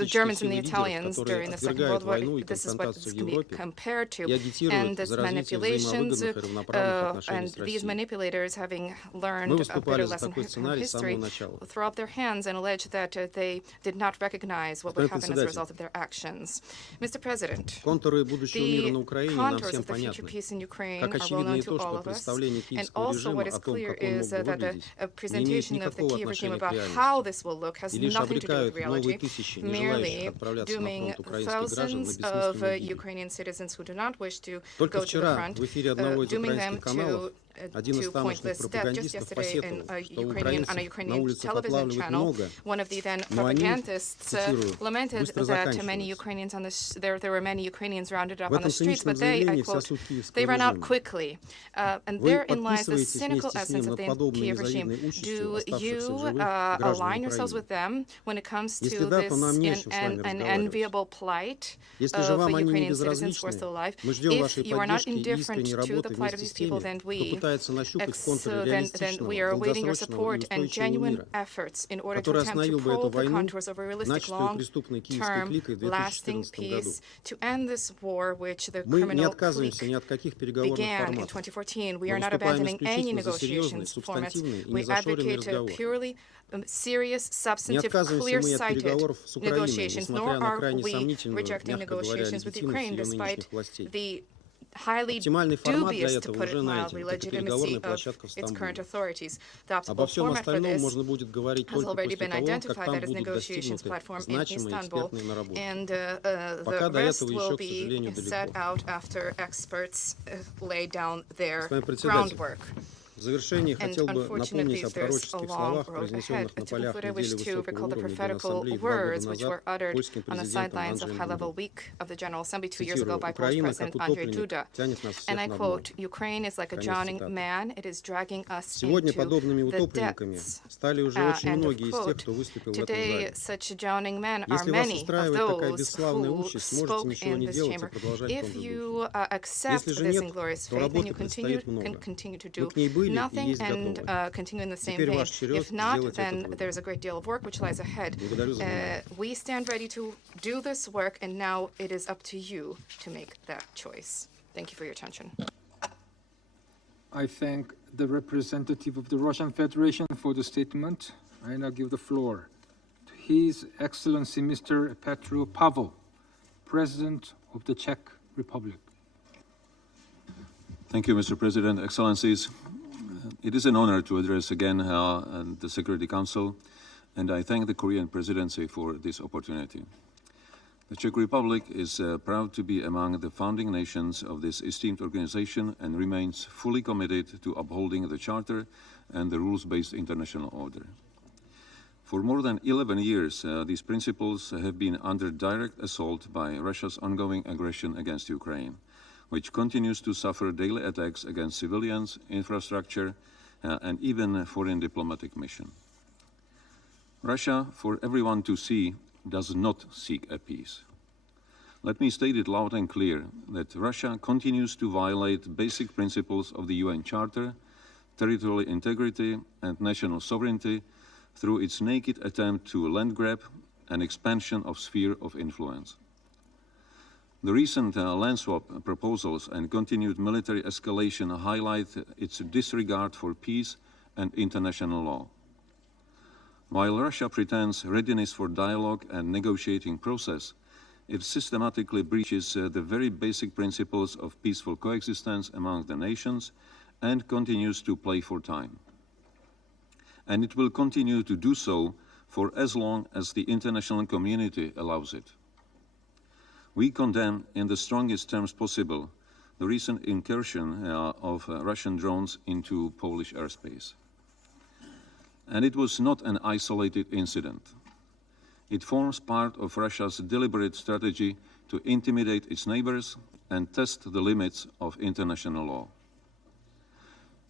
Germans and the Italians during the Second World War. This is what this can be compared to. And these manipulations, and these manipulators, having learned a bitter lesson from history, throw up their hands and allege that they did not recognize what would happen as a result of their actions. Mr. President, the contours of the future peace in Ukraine are well known to all of us. And also what is clear is that the presentation of the Kyiv regime about how this will look has nothing to do with reality, merely dooming thousands of Ukrainian citizens who do not wish to go to the front, dooming them to pointless death. Just yesterday on a Ukrainian television channel, one of the then propagandists lamented that many Ukrainians there were many Ukrainians rounded up on the streets, but they, I quote, they ran out quickly. And therein lies the cynical essence of the Kyiv regime. Do you align yourselves with them when it comes to this unenviable plight of Ukrainian citizens who are still alive? If you are not indifferent to the plight of these people, then we are awaiting your support and genuine efforts in order to attempt to probe the contours of a realistic, long-term, lasting peace to end this war which the criminal clique began in 2014. We are not abandoning any negotiations formats. We advocate purely serious, substantive, clear-sighted negotiations, nor are we rejecting negotiations with Ukraine, despite the highly dubious, to put it mildly, legitimacy of its current authorities. The optimal format for this has already been identified, that is negotiations platform in Istanbul, and the rest will be set out after experts lay down their groundwork. And unfortunately, there's a long road ahead. To conclude, I wish to recall the prophetical words which were uttered on the sidelines of High-Level Week of the General Assembly 2 years ago by Polish President Andrzej Duda. And I quote, "Ukraine is like a drowning man. It is dragging us into the depths." End of quote. Today, such drowning men are many of those who spoke in this chamber. If you accept this inglorious fate, then you can continue to do nothing and continue in the same vein. If not, then there's a great deal of work which lies ahead. We stand ready to do this work, and now it is up to you to make that choice. Thank you for your attention. I thank the representative of the Russian Federation for the statement. I now give the floor to His Excellency Mr. Petru Pavel, President of the Czech Republic. Thank you, Mr. President, Excellencies. It is an honor to address again the Security Council, and I thank the Korean Presidency for this opportunity. The Czech Republic is proud to be among the founding nations of this esteemed organization and remains fully committed to upholding the Charter and the rules-based international order. For more than 11 years, these principles have been under direct assault by Russia's ongoing aggression against Ukraine, which continues to suffer daily attacks against civilians, infrastructure, and even foreign diplomatic mission. Russia, for everyone to see, does not seek a peace. Let me state it loud and clear that Russia continues to violate basic principles of the UN Charter, territorial integrity and national sovereignty through its naked attempt to land grab and expansion of sphere of influence. The recent land swap proposals and continued military escalation highlight its disregard for peace and international law. While Russia pretends readiness for dialogue and negotiating process, it systematically breaches the very basic principles of peaceful coexistence among the nations and continues to play for time. And it will continue to do so for as long as the international community allows it. We condemn in the strongest terms possible the recent incursion of Russian drones into Polish airspace. And it was not an isolated incident. It forms part of Russia's deliberate strategy to intimidate its neighbors and test the limits of international law.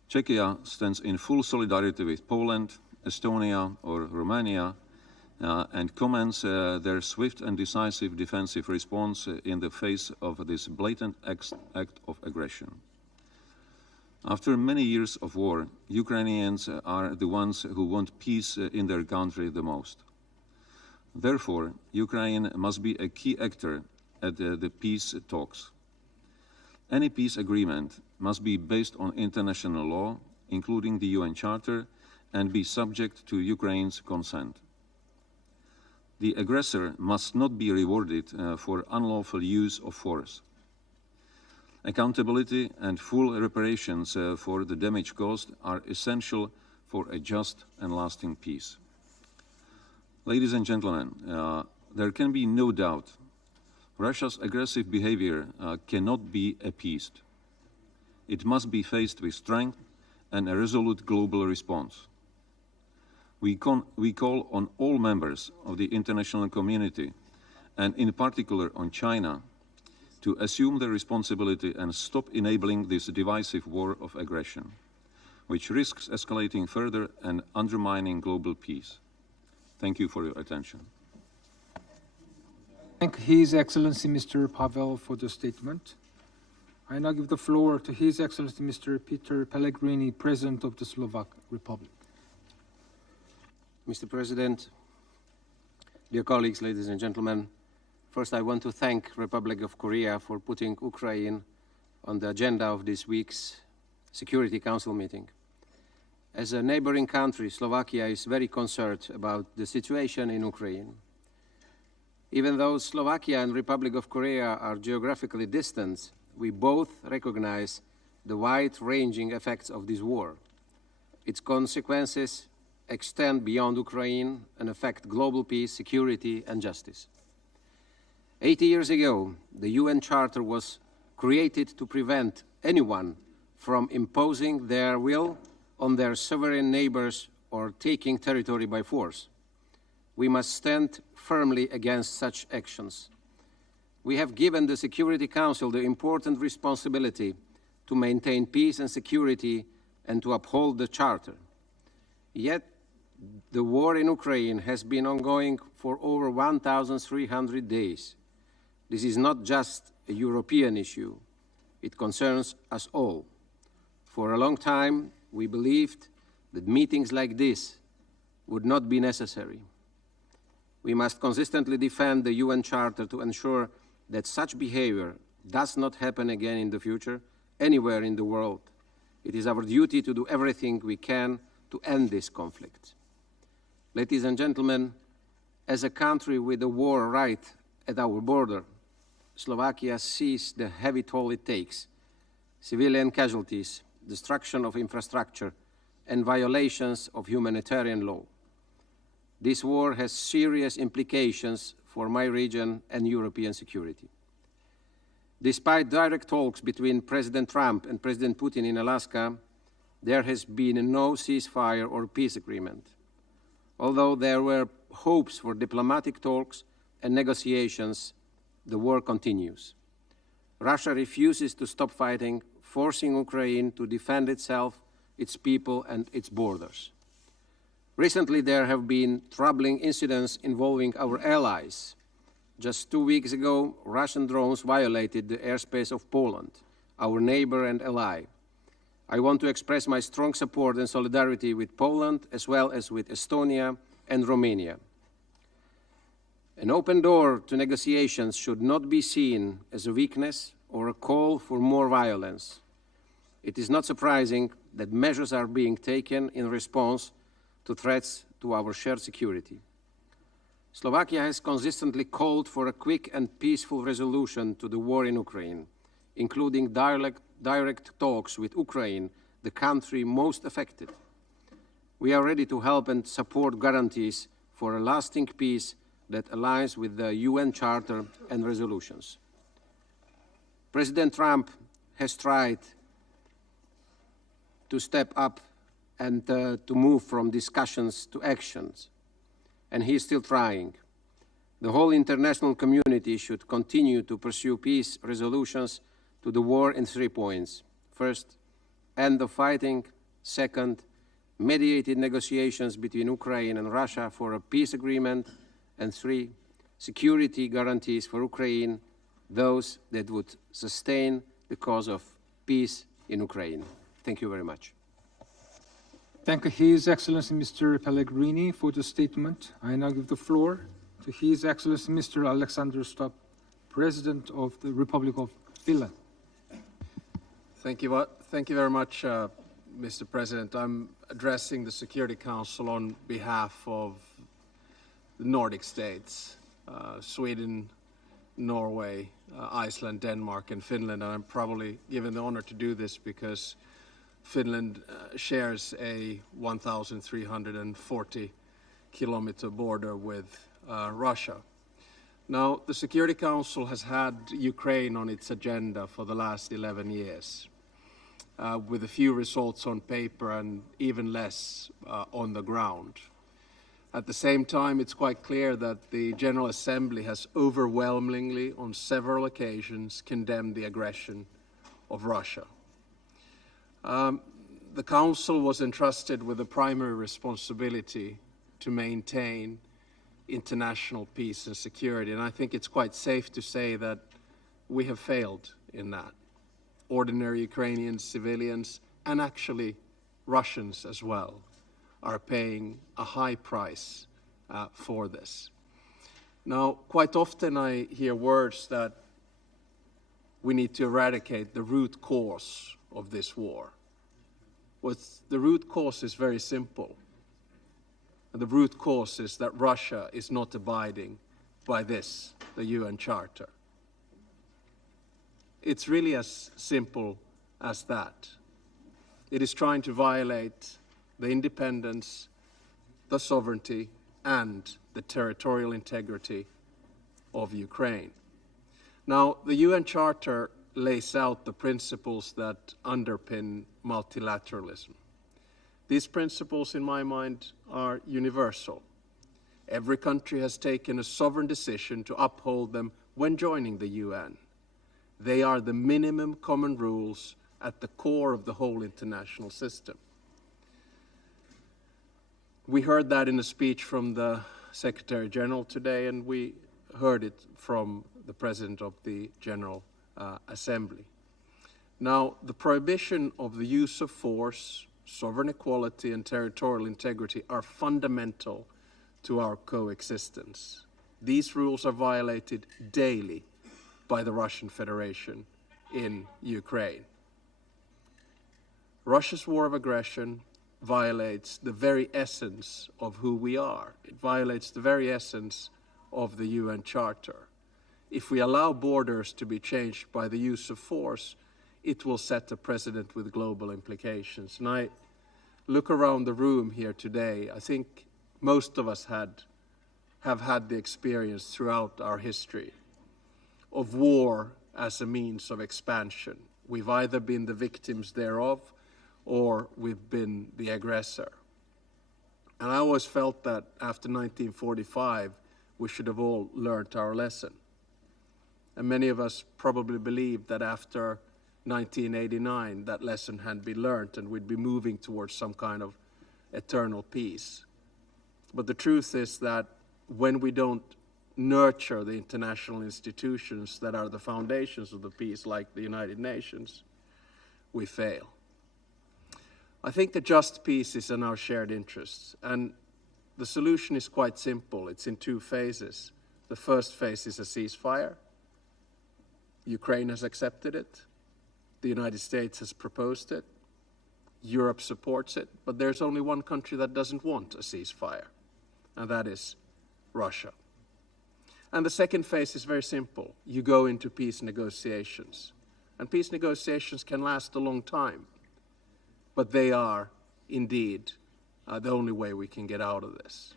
Czechia stands in full solidarity with Poland, Estonia or Romania and commends their swift and decisive defensive response in the face of this blatant act of aggression. After many years of war, Ukrainians are the ones who want peace in their country the most. Therefore, Ukraine must be a key actor at the peace talks. Any peace agreement must be based on international law, including the UN Charter, and be subject to Ukraine's consent. The aggressor must not be rewarded for unlawful use of force. Accountability and full reparations for the damage caused are essential for a just and lasting peace. Ladies and gentlemen, there can be no doubt Russia's aggressive behavior cannot be appeased. It must be faced with strength and a resolute global response. We call on all members of the international community, and in particular on China, to assume their responsibility and stop enabling this divisive war of aggression, which risks escalating further and undermining global peace. Thank you for your attention. Thank His Excellency Mr. Pavel for the statement. I now give the floor to His Excellency Mr. Peter Pellegrini, President of the Slovak Republic. Mr. President, dear colleagues, ladies and gentlemen, first I want to thank Republic of Korea for putting Ukraine on the agenda of this week's Security Council meeting. As a neighboring country, Slovakia is very concerned about the situation in Ukraine. Even though Slovakia and Republic of Korea are geographically distant, we both recognize the wide-ranging effects of this war. Its consequences extend beyond Ukraine and affect global peace, security, and justice. 80 years ago, the UN Charter was created to prevent anyone from imposing their will on their sovereign neighbors or taking territory by force. We must stand firmly against such actions. We have given the Security Council the important responsibility to maintain peace and security and to uphold the Charter. Yet, the war in Ukraine has been ongoing for over 1,300 days. This is not just a European issue. It concerns us all. For a long time, we believed that meetings like this would not be necessary. We must consistently defend the UN Charter to ensure that such behavior does not happen again in the future, anywhere in the world. It is our duty to do everything we can to end this conflict. Ladies and gentlemen, as a country with a war right at our border, Slovakia sees the heavy toll it takes: civilian casualties, destruction of infrastructure, and violations of humanitarian law. This war has serious implications for my region and European security. Despite direct talks between President Trump and President Putin in Alaska, there has been no ceasefire or peace agreement. Although there were hopes for diplomatic talks and negotiations, the war continues. Russia refuses to stop fighting, forcing Ukraine to defend itself, its people, and its borders. Recently, there have been troubling incidents involving our allies. Just 2 weeks ago, Russian drones violated the airspace of Poland, our neighbor and ally. I want to express my strong support and solidarity with Poland, as well as with Estonia and Romania. An open door to negotiations should not be seen as a weakness or a call for more violence. It is not surprising that measures are being taken in response to threats to our shared security. Slovakia has consistently called for a quick and peaceful resolution to the war in Ukraine, including direct talks with Ukraine, the country most affected. We are ready to help and support guarantees for a lasting peace that aligns with the UN Charter and resolutions. President Trump has tried to step up and to move from discussions to actions, and he is still trying. The whole international community should continue to pursue peace resolutions to the war in 3 points. First, end the fighting. Second, mediated negotiations between Ukraine and Russia for a peace agreement. And 3, security guarantees for Ukraine, those that would sustain the cause of peace in Ukraine. Thank you very much. Thank His Excellency Mr. Pellegrini for the statement. I now give the floor to His Excellency Mr. Alexander Stubb, President of the Republic of Finland. Thank you very much, Mr. President. I'm addressing the Security Council on behalf of the Nordic states, Sweden, Norway, Iceland, Denmark, and Finland. And I'm probably given the honor to do this because Finland shares a 1,340-kilometer border with Russia. Now, the Security Council has had Ukraine on its agenda for the last 11 years, with a few results on paper and even less on the ground. At the same time, it's quite clear that the General Assembly has overwhelmingly, on several occasions, condemned the aggression of Russia. The Council was entrusted with the primary responsibility to maintain international peace and security, and I think it's quite safe to say that we have failed in that. Ordinary Ukrainian civilians, and actually Russians as well, are paying a high price for this. Now, quite often I hear words that we need to eradicate the root cause of this war. The root cause is very simple. The root cause is that Russia is not abiding by this, the UN Charter. It's really as simple as that. It is trying to violate the independence, the sovereignty, and the territorial integrity of Ukraine. Now, the UN Charter lays out the principles that underpin multilateralism. These principles, in my mind, are universal. Every country has taken a sovereign decision to uphold them when joining the UN. They are the minimum common rules at the core of the whole international system. We heard that in a speech from the Secretary General today, and we heard it from the President of the General Assembly. Now, the prohibition of the use of force, sovereign equality, and territorial integrity are fundamental to our coexistence. These rules are violated daily by the Russian Federation in Ukraine. Russia's war of aggression violates the very essence of who we are. It violates the very essence of the UN Charter. If we allow borders to be changed by the use of force, it will set a precedent with global implications. And I look around the room here today, I think most of us have had the experience throughout our history of war as a means of expansion. We've either been the victims thereof or we've been the aggressor. And I always felt that after 1945, we should have all learned our lesson. And many of us probably believed that after 1989, that lesson had been learned and we'd be moving towards some kind of eternal peace. But the truth is that when we don't nurture the international institutions that are the foundations of the peace, like the United Nations, we fail. I think a just peace is in our shared interests, and the solution is quite simple. It's in 2 phases. The first phase is a ceasefire. Ukraine has accepted it. The United States has proposed it. Europe supports it. But there's only one country that doesn't want a ceasefire, and that is Russia. And the second phase is very simple. You go into peace negotiations. And peace negotiations can last a long time. But they are, indeed, the only way we can get out of this.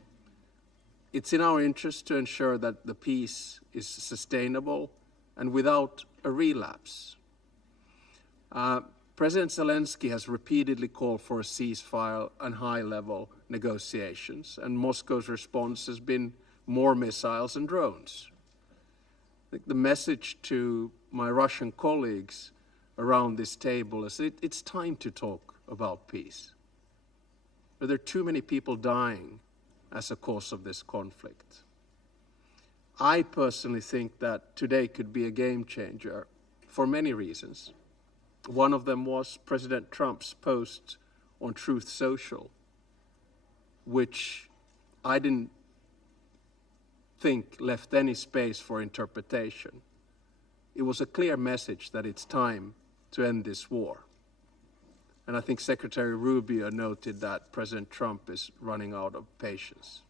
It's in our interest to ensure that the peace is sustainable and without a relapse. President Zelenskyy has repeatedly called for a ceasefire and high-level negotiations, and Moscow's response has been more missiles and drones. I think the message to my Russian colleagues around this table is it's time to talk about peace. There are too many people dying as a cause of this conflict. I personally think that today could be a game changer for many reasons. One of them was President Trump's post on Truth Social, which I didn't think left any space for interpretation. It was a clear message that it's time to end this war. And I think Secretary Rubio noted that President Trump is running out of patience.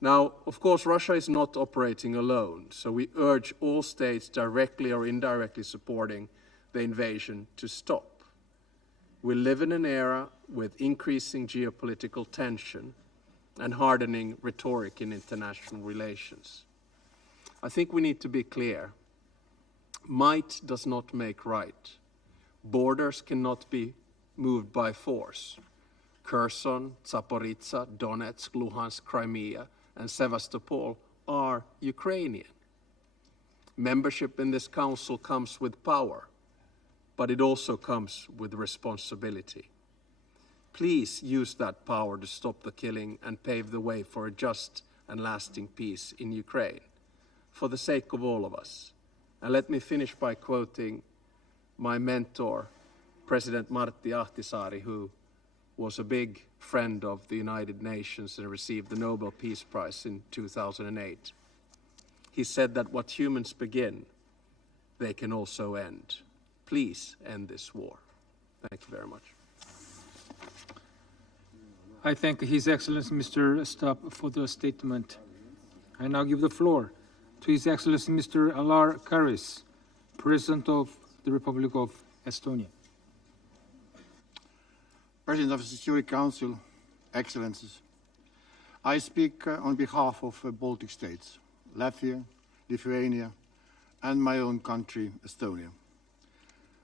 Now, of course, Russia is not operating alone, so we urge all states directly or indirectly supporting the invasion to stop. We live in an era with increasing geopolitical tension and hardening rhetoric in international relations. I think we need to be clear. Might does not make right. Borders cannot be moved by force. Kherson, Zaporizhzhia, Donetsk, Luhansk, Crimea, and Sevastopol are Ukrainian. Membership in this council comes with power, but it also comes with responsibility. Please use that power to stop the killing and pave the way for a just and lasting peace in Ukraine, for the sake of all of us. And let me finish by quoting my mentor, President Martti Ahtisaari, who was a big friend of the United Nations and received the Nobel Peace Prize in 2008. He said that what humans begin, they can also end. Please end this war. Thank you very much. I thank His Excellency Mr. Stubb for the statement. I now give the floor to His Excellency Mr. Alar Karis, President of the Republic of Estonia. President of the Security Council, Excellencies, I speak on behalf of Baltic states, Latvia, Lithuania, and my own country, Estonia.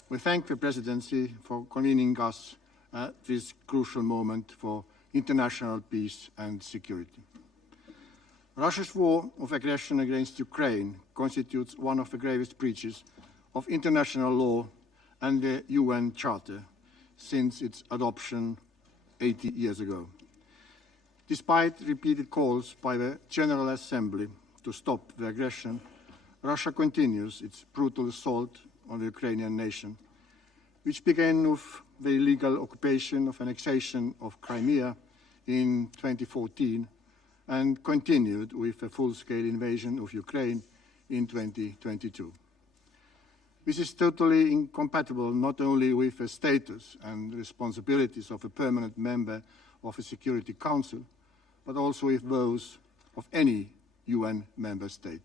We thank the Presidency for convening us at this crucial moment for international peace and security. Russia's war of aggression against Ukraine constitutes one of the gravest breaches of international law and the UN Charter since its adoption 80 years ago. Despite repeated calls by the General Assembly to stop the aggression, Russia continues its brutal assault on the Ukrainian nation, which began with the illegal occupation of annexation of Crimea in 2014 and continued with a full-scale invasion of Ukraine in 2022. This is totally incompatible not only with the status and responsibilities of a permanent member of the Security Council, but also with those of any UN member state.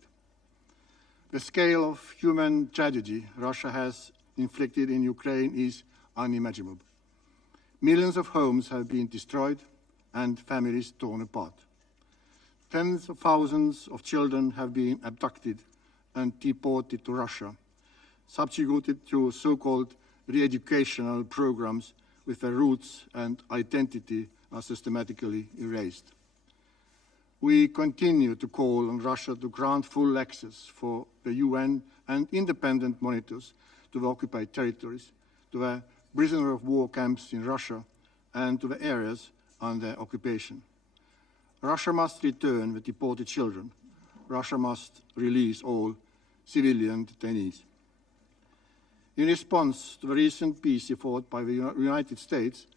The scale of human tragedy Russia has inflicted in Ukraine is unimaginable. Millions of homes have been destroyed and families torn apart. Tens of thousands of children have been abducted and deported to Russia, subjugated to so-called re-educational programs with their roots and identity are systematically erased. We continue to call on Russia to grant full access for the UN and independent monitors to the occupied territories, to the prisoner of war camps in Russia, and to the areas under occupation. Russia must return the deported children. Russia must release all civilian detainees. In response to the recent peace effort by the United States,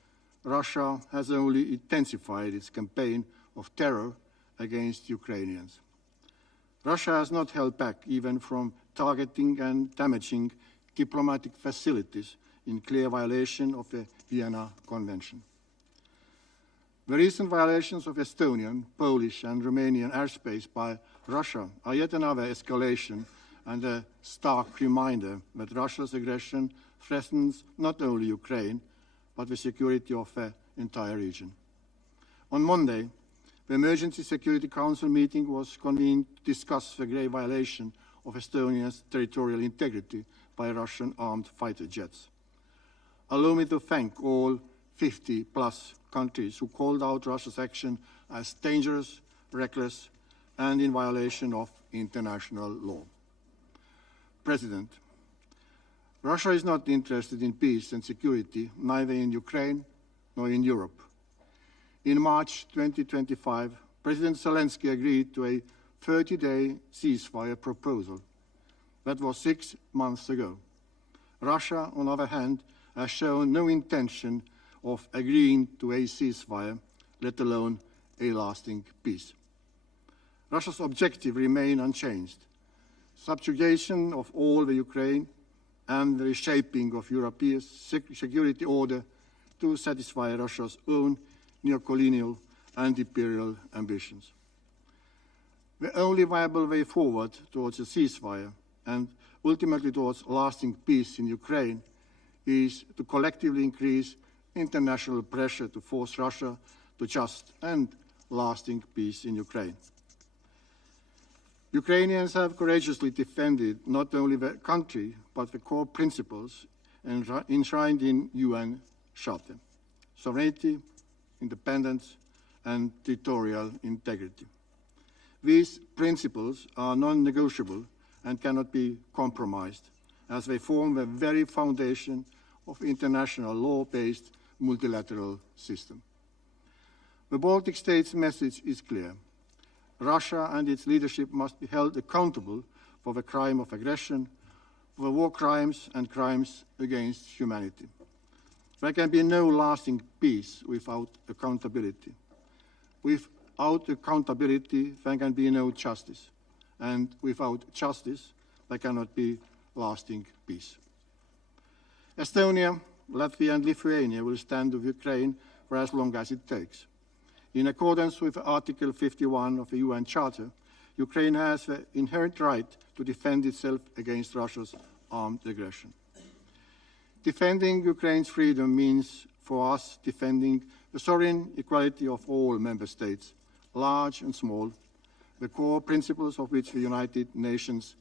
Russia has only intensified its campaign of terror against Ukrainians. Russia has not held back even from targeting and damaging diplomatic facilities in clear violation of the Vienna Convention. The recent violations of Estonian, Polish and Romanian airspace by Russia are yet another escalation and a stark reminder that Russia's aggression threatens not only Ukraine, but the security of the entire region. On Monday, the Emergency Security Council meeting was convened to discuss the grave violation of Estonia's territorial integrity by Russian armed fighter jets. Allow me to thank all 50+ countries who called out Russia's action as dangerous, reckless, and in violation of international law. President, Russia is not interested in peace and security, neither in Ukraine nor in Europe. In March 2025, President Zelenskyy agreed to a 30-day ceasefire proposal. That was 6 months ago. Russia, on the other hand, has shown no intention of agreeing to a ceasefire, let alone a lasting peace. Russia's objective remains unchanged: subjugation of all the Ukraine and the reshaping of European security order to satisfy Russia's own neocolonial and imperial ambitions. The only viable way forward towards a ceasefire and ultimately towards lasting peace in Ukraine is to collectively increase international pressure to force Russia to just and lasting peace in Ukraine. Ukrainians have courageously defended not only the country, but the core principles enshrined in UN Charter: sovereignty, independence, and territorial integrity. These principles are non-negotiable and cannot be compromised, as they form the very foundation of international law-based multilateral system. The Baltic states' message is clear. Russia and its leadership must be held accountable for the crime of aggression, for war crimes and crimes against humanity. There can be no lasting peace without accountability. Without accountability, there can be no justice. And without justice, there cannot be lasting peace. Estonia, Latvia, and Lithuania will stand with Ukraine for as long as it takes. In accordance with Article 51 of the UN Charter, Ukraine has the inherent right to defend itself against Russia's armed aggression. Defending Ukraine's freedom means, for us, defending the sovereign equality of all member states, large and small, the core principles of which the United Nations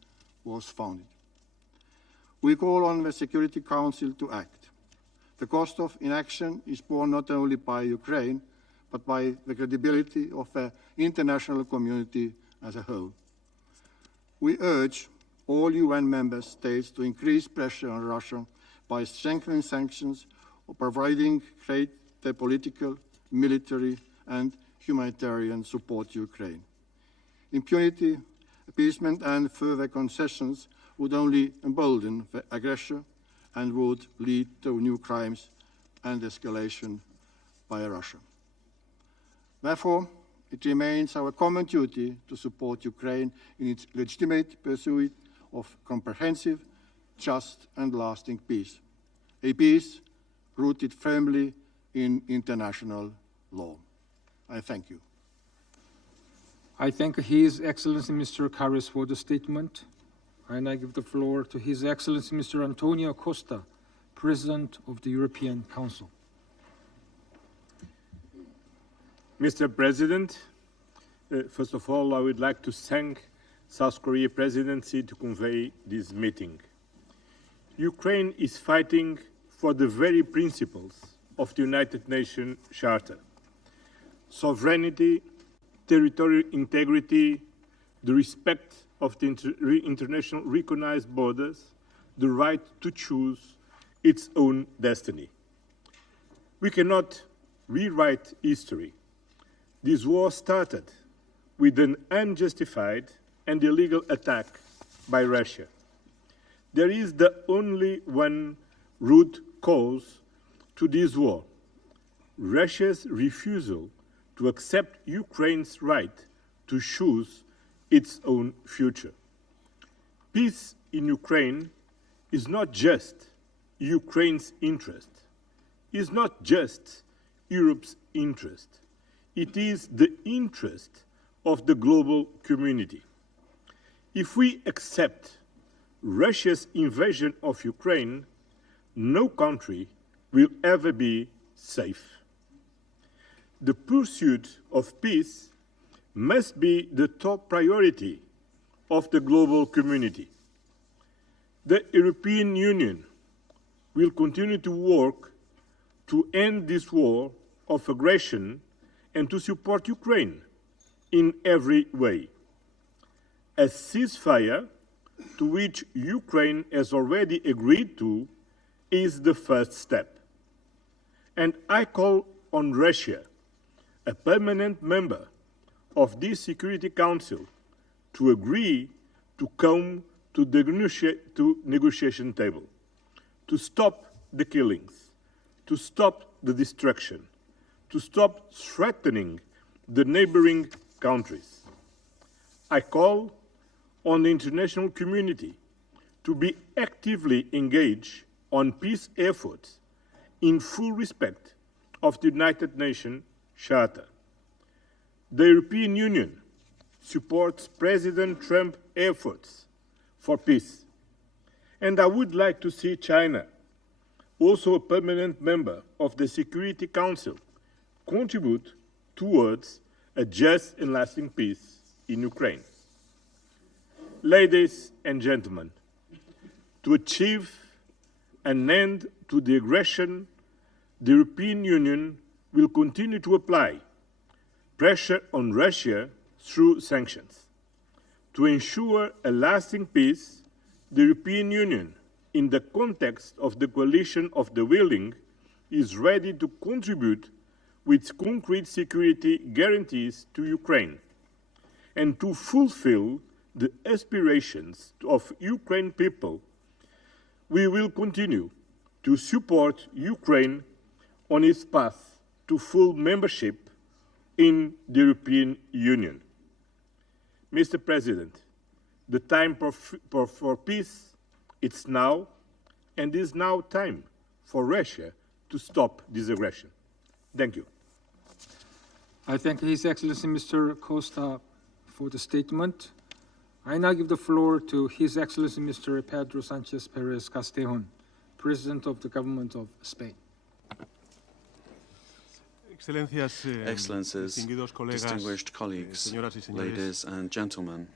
was founded. We call on the Security Council to act. The cost of inaction is borne not only by Ukraine, but by the credibility of the international community as a whole. We urge all UN member states to increase pressure on Russia by strengthening sanctions or providing greater political, military, and humanitarian support to Ukraine. Impunity, appeasement, and further concessions would only embolden the aggressor and would lead to new crimes and escalation by Russia. Therefore, it remains our common duty to support Ukraine in its legitimate pursuit of comprehensive, just, and lasting peace, a peace rooted firmly in international law. I thank you. I thank His Excellency Mr. Karas for the statement, and I give the floor to His Excellency Mr. Antonio Costa, President of the European Council. Mr. President, first of all, I would like to thank South Korea Presidency to convey this meeting. Ukraine is fighting for the very principles of the United Nations Charter: sovereignty, territorial integrity, the respect of the international recognized borders, the right to choose its own destiny. We cannot rewrite history. This war started with an unjustified and illegal attack by Russia. There is the only one root cause to this war: Russia's refusal to accept Ukraine's right to choose its own future. Peace in Ukraine is not just Ukraine's interest, is not just Europe's interest. It is the interest of the global community. If we accept Russia's invasion of Ukraine, no country will ever be safe. The pursuit of peace must be the top priority of the global community. The European Union will continue to work to end this war of aggression and to support Ukraine in every way. A ceasefire, to which Ukraine has already agreed to, is the first step. And I call on Russia, a permanent member of this Security Council, to agree to come to the negotiation table, to stop the killings, to stop the destruction, to stop threatening the neighboring countries. I call on the international community to be actively engaged on peace efforts in full respect of the United Nations Charter. The European Union supports President Trump's efforts for peace, and I would like to see China, also a permanent member of the Security Council, contribute towards a just and lasting peace in Ukraine. Ladies and gentlemen, to achieve an end to the aggression, the European Union will continue to apply pressure on Russia through sanctions. To ensure a lasting peace, the European Union, in the context of the coalition of the willing, is ready to contribute with concrete security guarantees to Ukraine and to fulfill the aspirations of Ukraine people. We will continue to support Ukraine on its path to full membership in the European Union. Mr. President, the time for peace, it's now, and it is now time for Russia to stop this aggression. Thank you. I thank His Excellency Mr. Costa for the statement. I now give the floor to His Excellency Mr. Pedro Sanchez Perez Castellón, President of the Government of Spain. Excellencies, distinguished colleagues, ladies and gentlemen,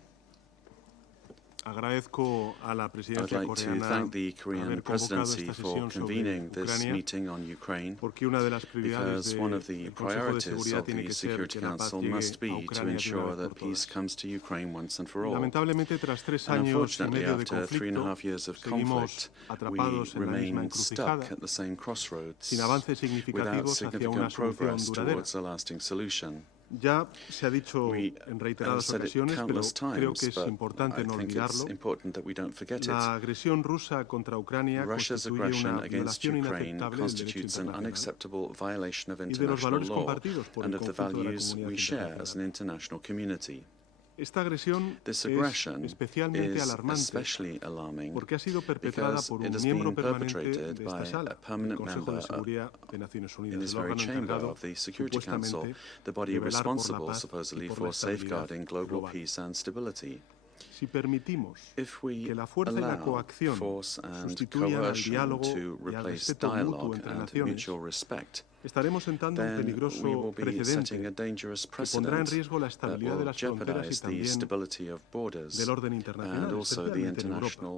I would like to thank the Korean presidency for convening this meeting on Ukraine, because one of the priorities of the Security Council must be to ensure that peace comes to Ukraine once and for all. And unfortunately, after 3.5 years of conflict, we remain stuck at the same crossroads without significant progress towards a lasting solution. Ya se ha dicho en reiteradas ocasiones, pero creo que es importante no olvidarlo. La agresión rusa contra Ucrania constituye una violación inaceptable del derecho internacional y de los valores compartidos por el conjunto de la comunidad internacional. Esta agresión es especialmente alarmante porque ha sido perpetrada por un miembro permanente de esta sala, el Consejo de Seguridad de Naciones Unidas, el órgano encargado supuestamente de velar por la paz y por la estabilidad global. Si permitimos que la fuerza y la coacción sustituyan al diálogo y al respeto mutuo entre naciones, estaremos sentando un peligroso precedente que pondrá en riesgo la estabilidad de las fronteras y también del orden internacional, especialmente en Europa,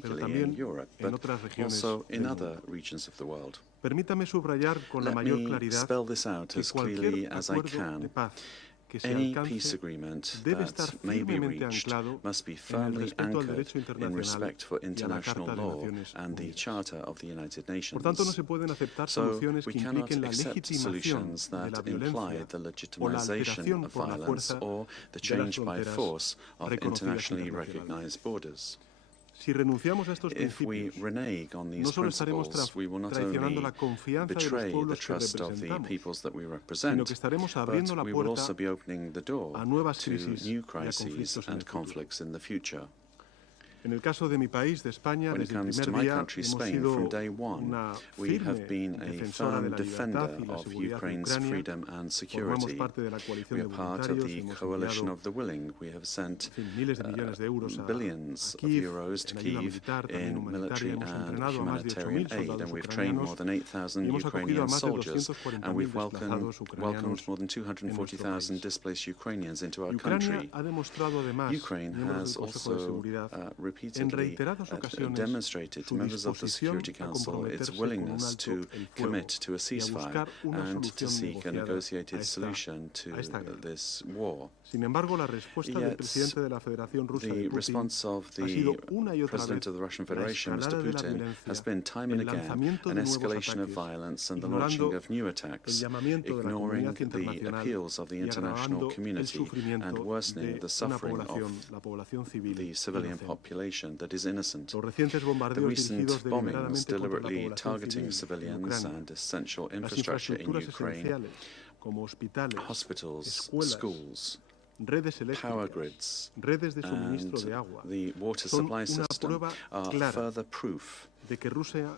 pero también en otras regiones del mundo. Permítame subrayar con la mayor claridad que cualquier acuerdo de paz que se alcance debe estar firmemente anclado en el respeto al derecho internacional y a la Carta de Naciones Unidas. Por tanto, no se pueden aceptar soluciones que impliquen la legitimación de la violencia o la alteración por la fuerza de las fronteras reconocidas internacionalmente. Si renunciamos a estos principios, no solo estaremos traicionando la confianza de los pueblos que representamos, sino que estaremos abriendo la puerta a nuevas crisis y a conflictos en el futuro. En el caso de mi país, de España, desde el primer día hemos sido una firme defensora de la libertad y la seguridad de Ucrania. Formamos parte de la coalición de voluntarios, hemos enviado miles de millones de euros a Kiev, en ayuda militar, también humanitaria. Hemos entrenado a más de 8.000 soldados ucranianos y hemos acogido a más de 240.000 desplazados ucranianos en nuestro país. Ucrania ha demostrado además, miembros del Consejo de Seguridad, repeatedly demonstrated to members of the Security Council its willingness to commit to a ceasefire and to seek a negotiated solution to this war. Sin embargo, la respuesta del presidente de la Federación Rusa, the response of the President of the Russian Federation, Mr. Putin, has been time and again an escalation of violence and the launching of new attacks, ignoring the appeals of the international community and worsening the suffering of the civilian population that is innocent. The recent bombings deliberately targeting civilians and essential infrastructure in Ukraine, hospitals, schools, power grids, and the water supply system are further proof,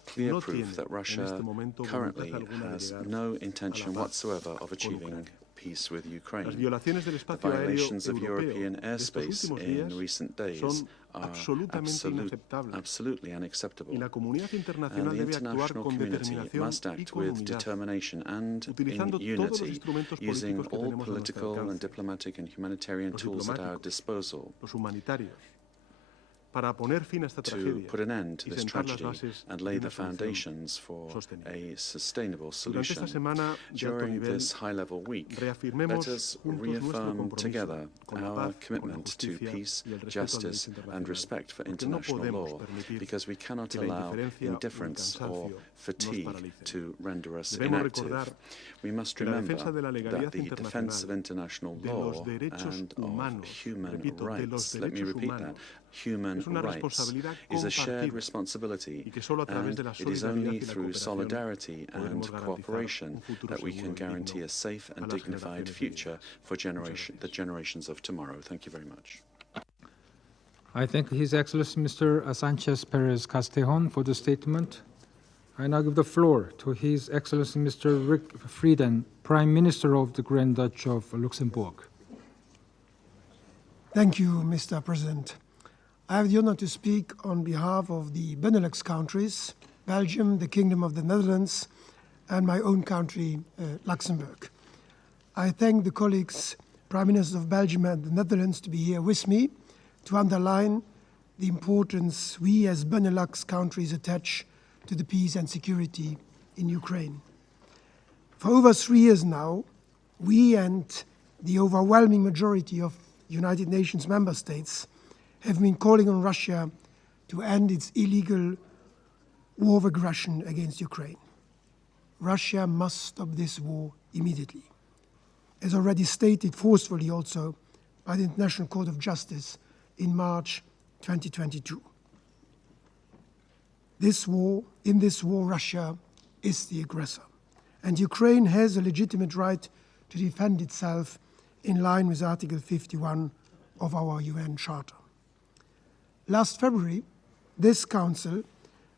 clear proof that Russia currently has no intention whatsoever of achieving peace with Ukraine. The violations of European airspace in recent days are absolutely unacceptable. And the international community must act with determination and in unity, using all political and diplomatic and humanitarian tools at our disposal to put an end to this tragedy and lay the foundations for a sustainable solution. During this high-level week, let us reaffirm together our commitment to peace, justice and respect for international law, because we cannot allow indifference or fatigue to render us inactive. We must remember that the defense of international law and of human rights, let me repeat that, human rights is a shared responsibility, and it is only through solidarity and cooperation that we can guarantee a safe and dignified future for the generations of tomorrow. Thank you very much. I thank His Excellency Mr. Sanchez Perez Castejon for the statement. I now give the floor to His Excellency Mr. Rick Frieden, Prime Minister of the Grand Duchy of Luxembourg. Thank you, Mr. President. I have the honor to speak on behalf of the Benelux countries, Belgium, the Kingdom of the Netherlands, and my own country, Luxembourg. I thank the colleagues, Prime Ministers of Belgium and the Netherlands, to be here with me to underline the importance we as Benelux countries attach to the peace and security in Ukraine. For over 3 years now, we and the overwhelming majority of United Nations member states have been calling on Russia to end its illegal war of aggression against Ukraine. Russia must stop this war immediately, as already stated forcefully also by the International Court of Justice in March 2022. In this war, Russia is the aggressor, and Ukraine has a legitimate right to defend itself in line with Article 51 of our UN Charter. Last February, this Council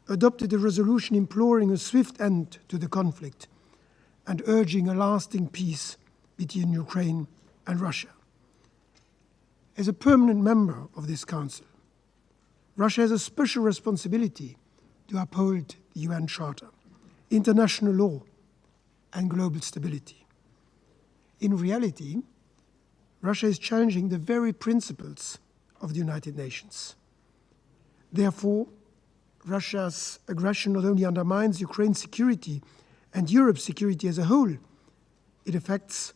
adopted a resolution imploring a swift end to the conflict and urging a lasting peace between Ukraine and Russia. As a permanent member of this Council, Russia has a special responsibility to uphold the UN Charter, international law, and global stability. In reality, Russia is challenging the very principles of the United Nations. Therefore, Russia's aggression not only undermines Ukraine's security and Europe's security as a whole, it affects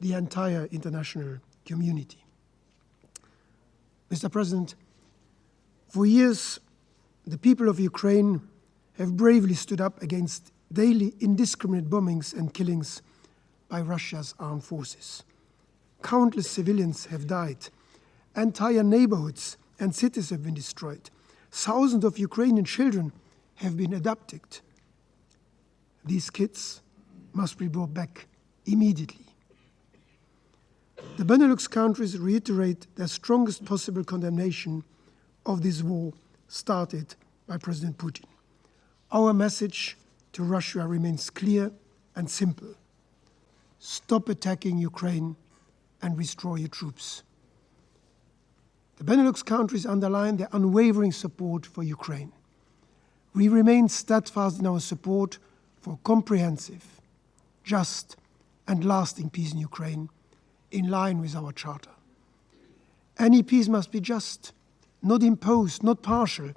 the entire international community. Mr. President, for years, the people of Ukraine have bravely stood up against daily indiscriminate bombings and killings by Russia's armed forces. Countless civilians have died, entire neighborhoods and cities have been destroyed. Thousands of Ukrainian children have been abducted. These kids must be brought back immediately. The Benelux countries reiterate their strongest possible condemnation of this war started by President Putin. Our message to Russia remains clear and simple. Stop attacking Ukraine and withdraw your troops. The Benelux countries underline their unwavering support for Ukraine. We remain steadfast in our support for comprehensive, just, and lasting peace in Ukraine, in line with our Charter. Any peace must be just, not imposed, not partial,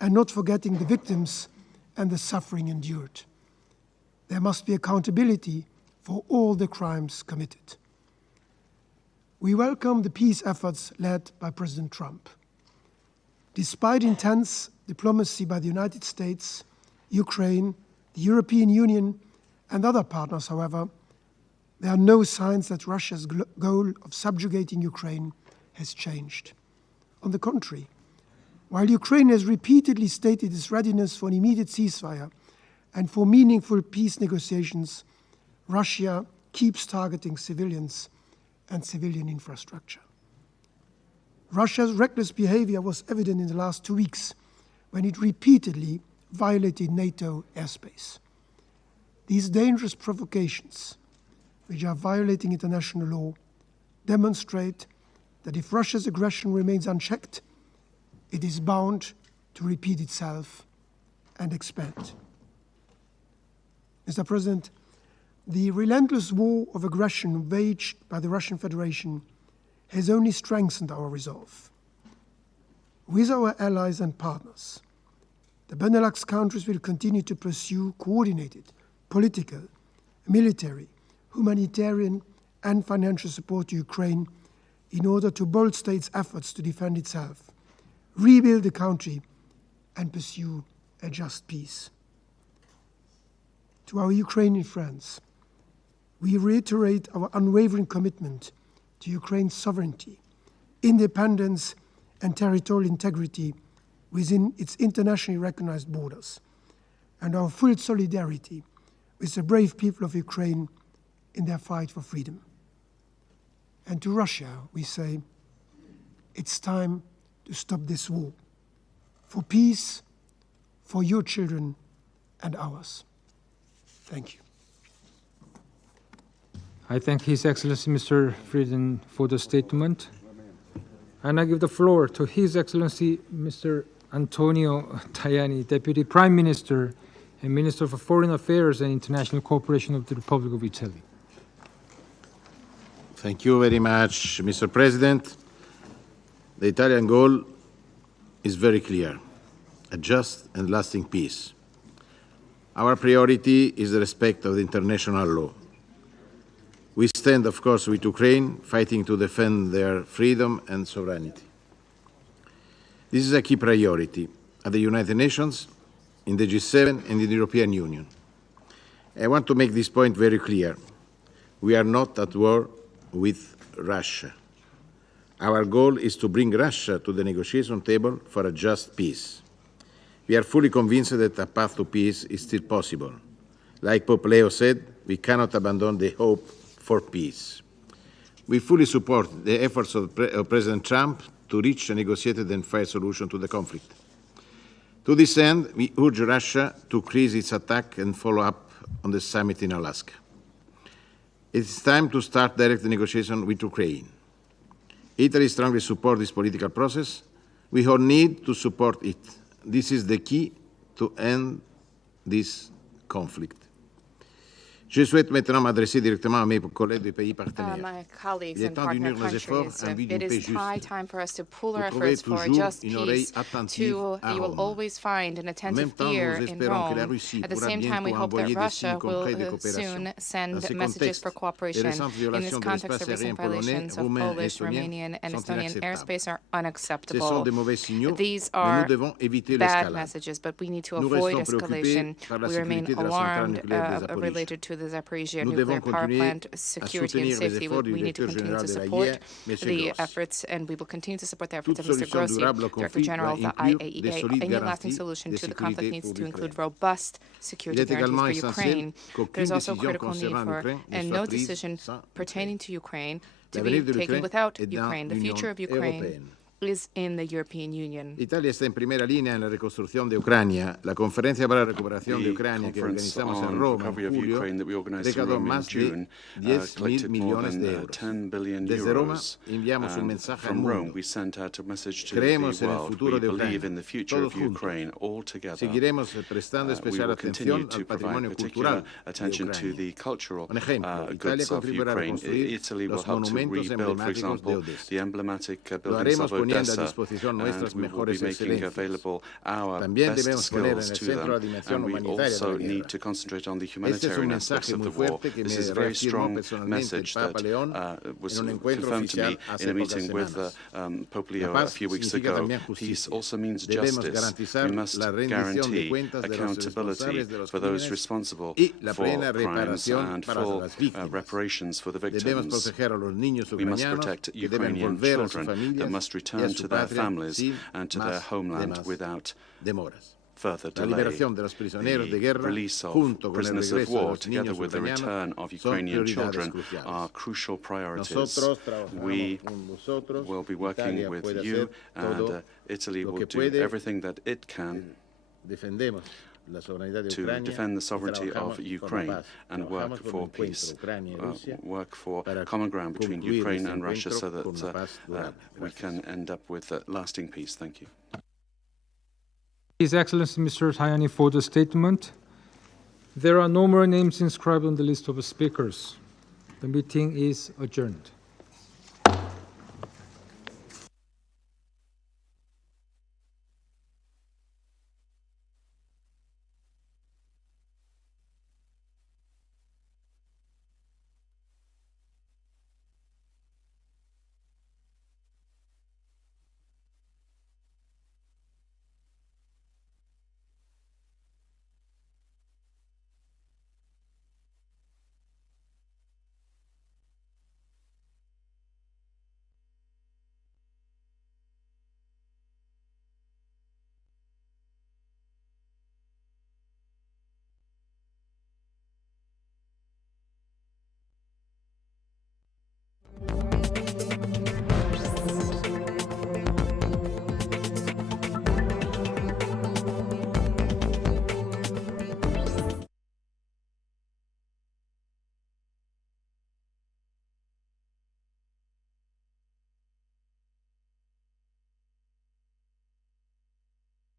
and not forgetting the victims and the suffering endured. There must be accountability for all the crimes committed. We welcome the peace efforts led by President Trump. Despite intense diplomacy by the United States, Ukraine, the European Union, and other partners, however, there are no signs that Russia's goal of subjugating Ukraine has changed. On the contrary, while Ukraine has repeatedly stated its readiness for an immediate ceasefire and for meaningful peace negotiations, Russia keeps targeting civilians and civilian infrastructure. Russia's reckless behavior was evident in the last 2 weeks when it repeatedly violated NATO airspace. These dangerous provocations, which are violating international law, demonstrate that if Russia's aggression remains unchecked, it is bound to repeat itself and expand. Mr. President, the relentless war of aggression waged by the Russian Federation has only strengthened our resolve. With our allies and partners, the Benelux countries will continue to pursue coordinated political, military, humanitarian, and financial support to Ukraine in order to bolster its efforts to defend itself, rebuild the country, and pursue a just peace. To our Ukrainian friends, we reiterate our unwavering commitment to Ukraine's sovereignty, independence, and territorial integrity within its internationally recognized borders, and our full solidarity with the brave people of Ukraine in their fight for freedom. And to Russia, we say, it's time to stop this war, for peace, for your children and ours. Thank you. I thank His Excellency Mr. Frieden for the statement. And I give the floor to His Excellency Mr. Antonio Tajani, Deputy Prime Minister and Minister for Foreign Affairs and International Cooperation of the Republic of Italy. Thank you very much, Mr. President. The Italian goal is very clear: a just and lasting peace. Our priority is the respect of the international law. We stand, of course, with Ukraine, fighting to defend their freedom and sovereignty. This is a key priority at the United Nations, in the G7, and in the European Union. I want to make this point very clear. We are not at war with Russia. Our goal is to bring Russia to the negotiation table for a just peace. We are fully convinced that a path to peace is still possible. Like Pope Leo said, we cannot abandon the hope for peace. We fully support the efforts of President Trump to reach a negotiated and fair solution to the conflict. To this end, we urge Russia to cease its attack and follow up on the summit in Alaska. It is time to start direct negotiations with Ukraine. Italy strongly supports this political process. We all need to support it. This is the key to end this conflict. Je souhaite maintenant m'adresser directement à mes collègues des pays partenaires. My colleagues and partner countries, it is high time for us to pool our efforts for a just peace. You will always find an attentive ear in Rome. At the same time, we hope that Russia will soon send messages for cooperation. In this context, the recent violations of Polish, Romanian, and Estonian airspace are unacceptable. These are bad messages, but we need to avoid escalation. We remain alarmed related to the Zaporizhia nuclear power plant security and safety. We need to continue to support the efforts, and we will continue to support the efforts of Mr. Grossi, Director General of the IAEA. Any lasting solution to the conflict needs to include robust security guarantees for Ukraine. There is also a critical need for no decision pertaining to Ukraine to be taken without Ukraine. The future of Ukraine is in the European Union. Italia está en primera línea en la reconstrucción de Ucrania. La conferencia para la recuperación de Ucrania que organizamos en Roma en julio recaudó más de 10.000 millones de euros. Desde Roma enviamos un mensaje al mundo. Creemos en el futuro de Ucrania, todos juntos. Seguiremos prestando especial atención al patrimonio cultural de Ucrania. Un ejemplo, Italia contribuirá a reconstruir los monumentos emblemáticos de Odessa. Lo haremos con poniendo a disposición nuestras mejores excelencias. También debemos poner en el centro la dimensión humanitaria de la guerra. Este es un mensaje muy fuerte que me reafirmó personalmente el Papa León en un encuentro oficial hace pocas semanas. La paz significa también justicia. Debemos garantizar la rendición de cuentas de los responsables de los crímenes y la plena reparación para las víctimas. Debemos proteger a los niños ucranianos que deben volver a sus familias y a su patria sin más demoras. La liberación de los prisioneros de guerra, junto con el regreso de los niños ucranianos, son prioridades cruciales. Nosotros trabajamos con vosotros, Italia puede hacer todo lo que puede, defendemos la soberanía de Ucrania, to defend the sovereignty of Ukraine and work for peace, work for common ground between Ukraine and Russia so that we can end up with lasting peace. Thank you. His Excellency Mr. Tajani for the statement. There are no more names inscribed on the list of speakers. The meeting is adjourned.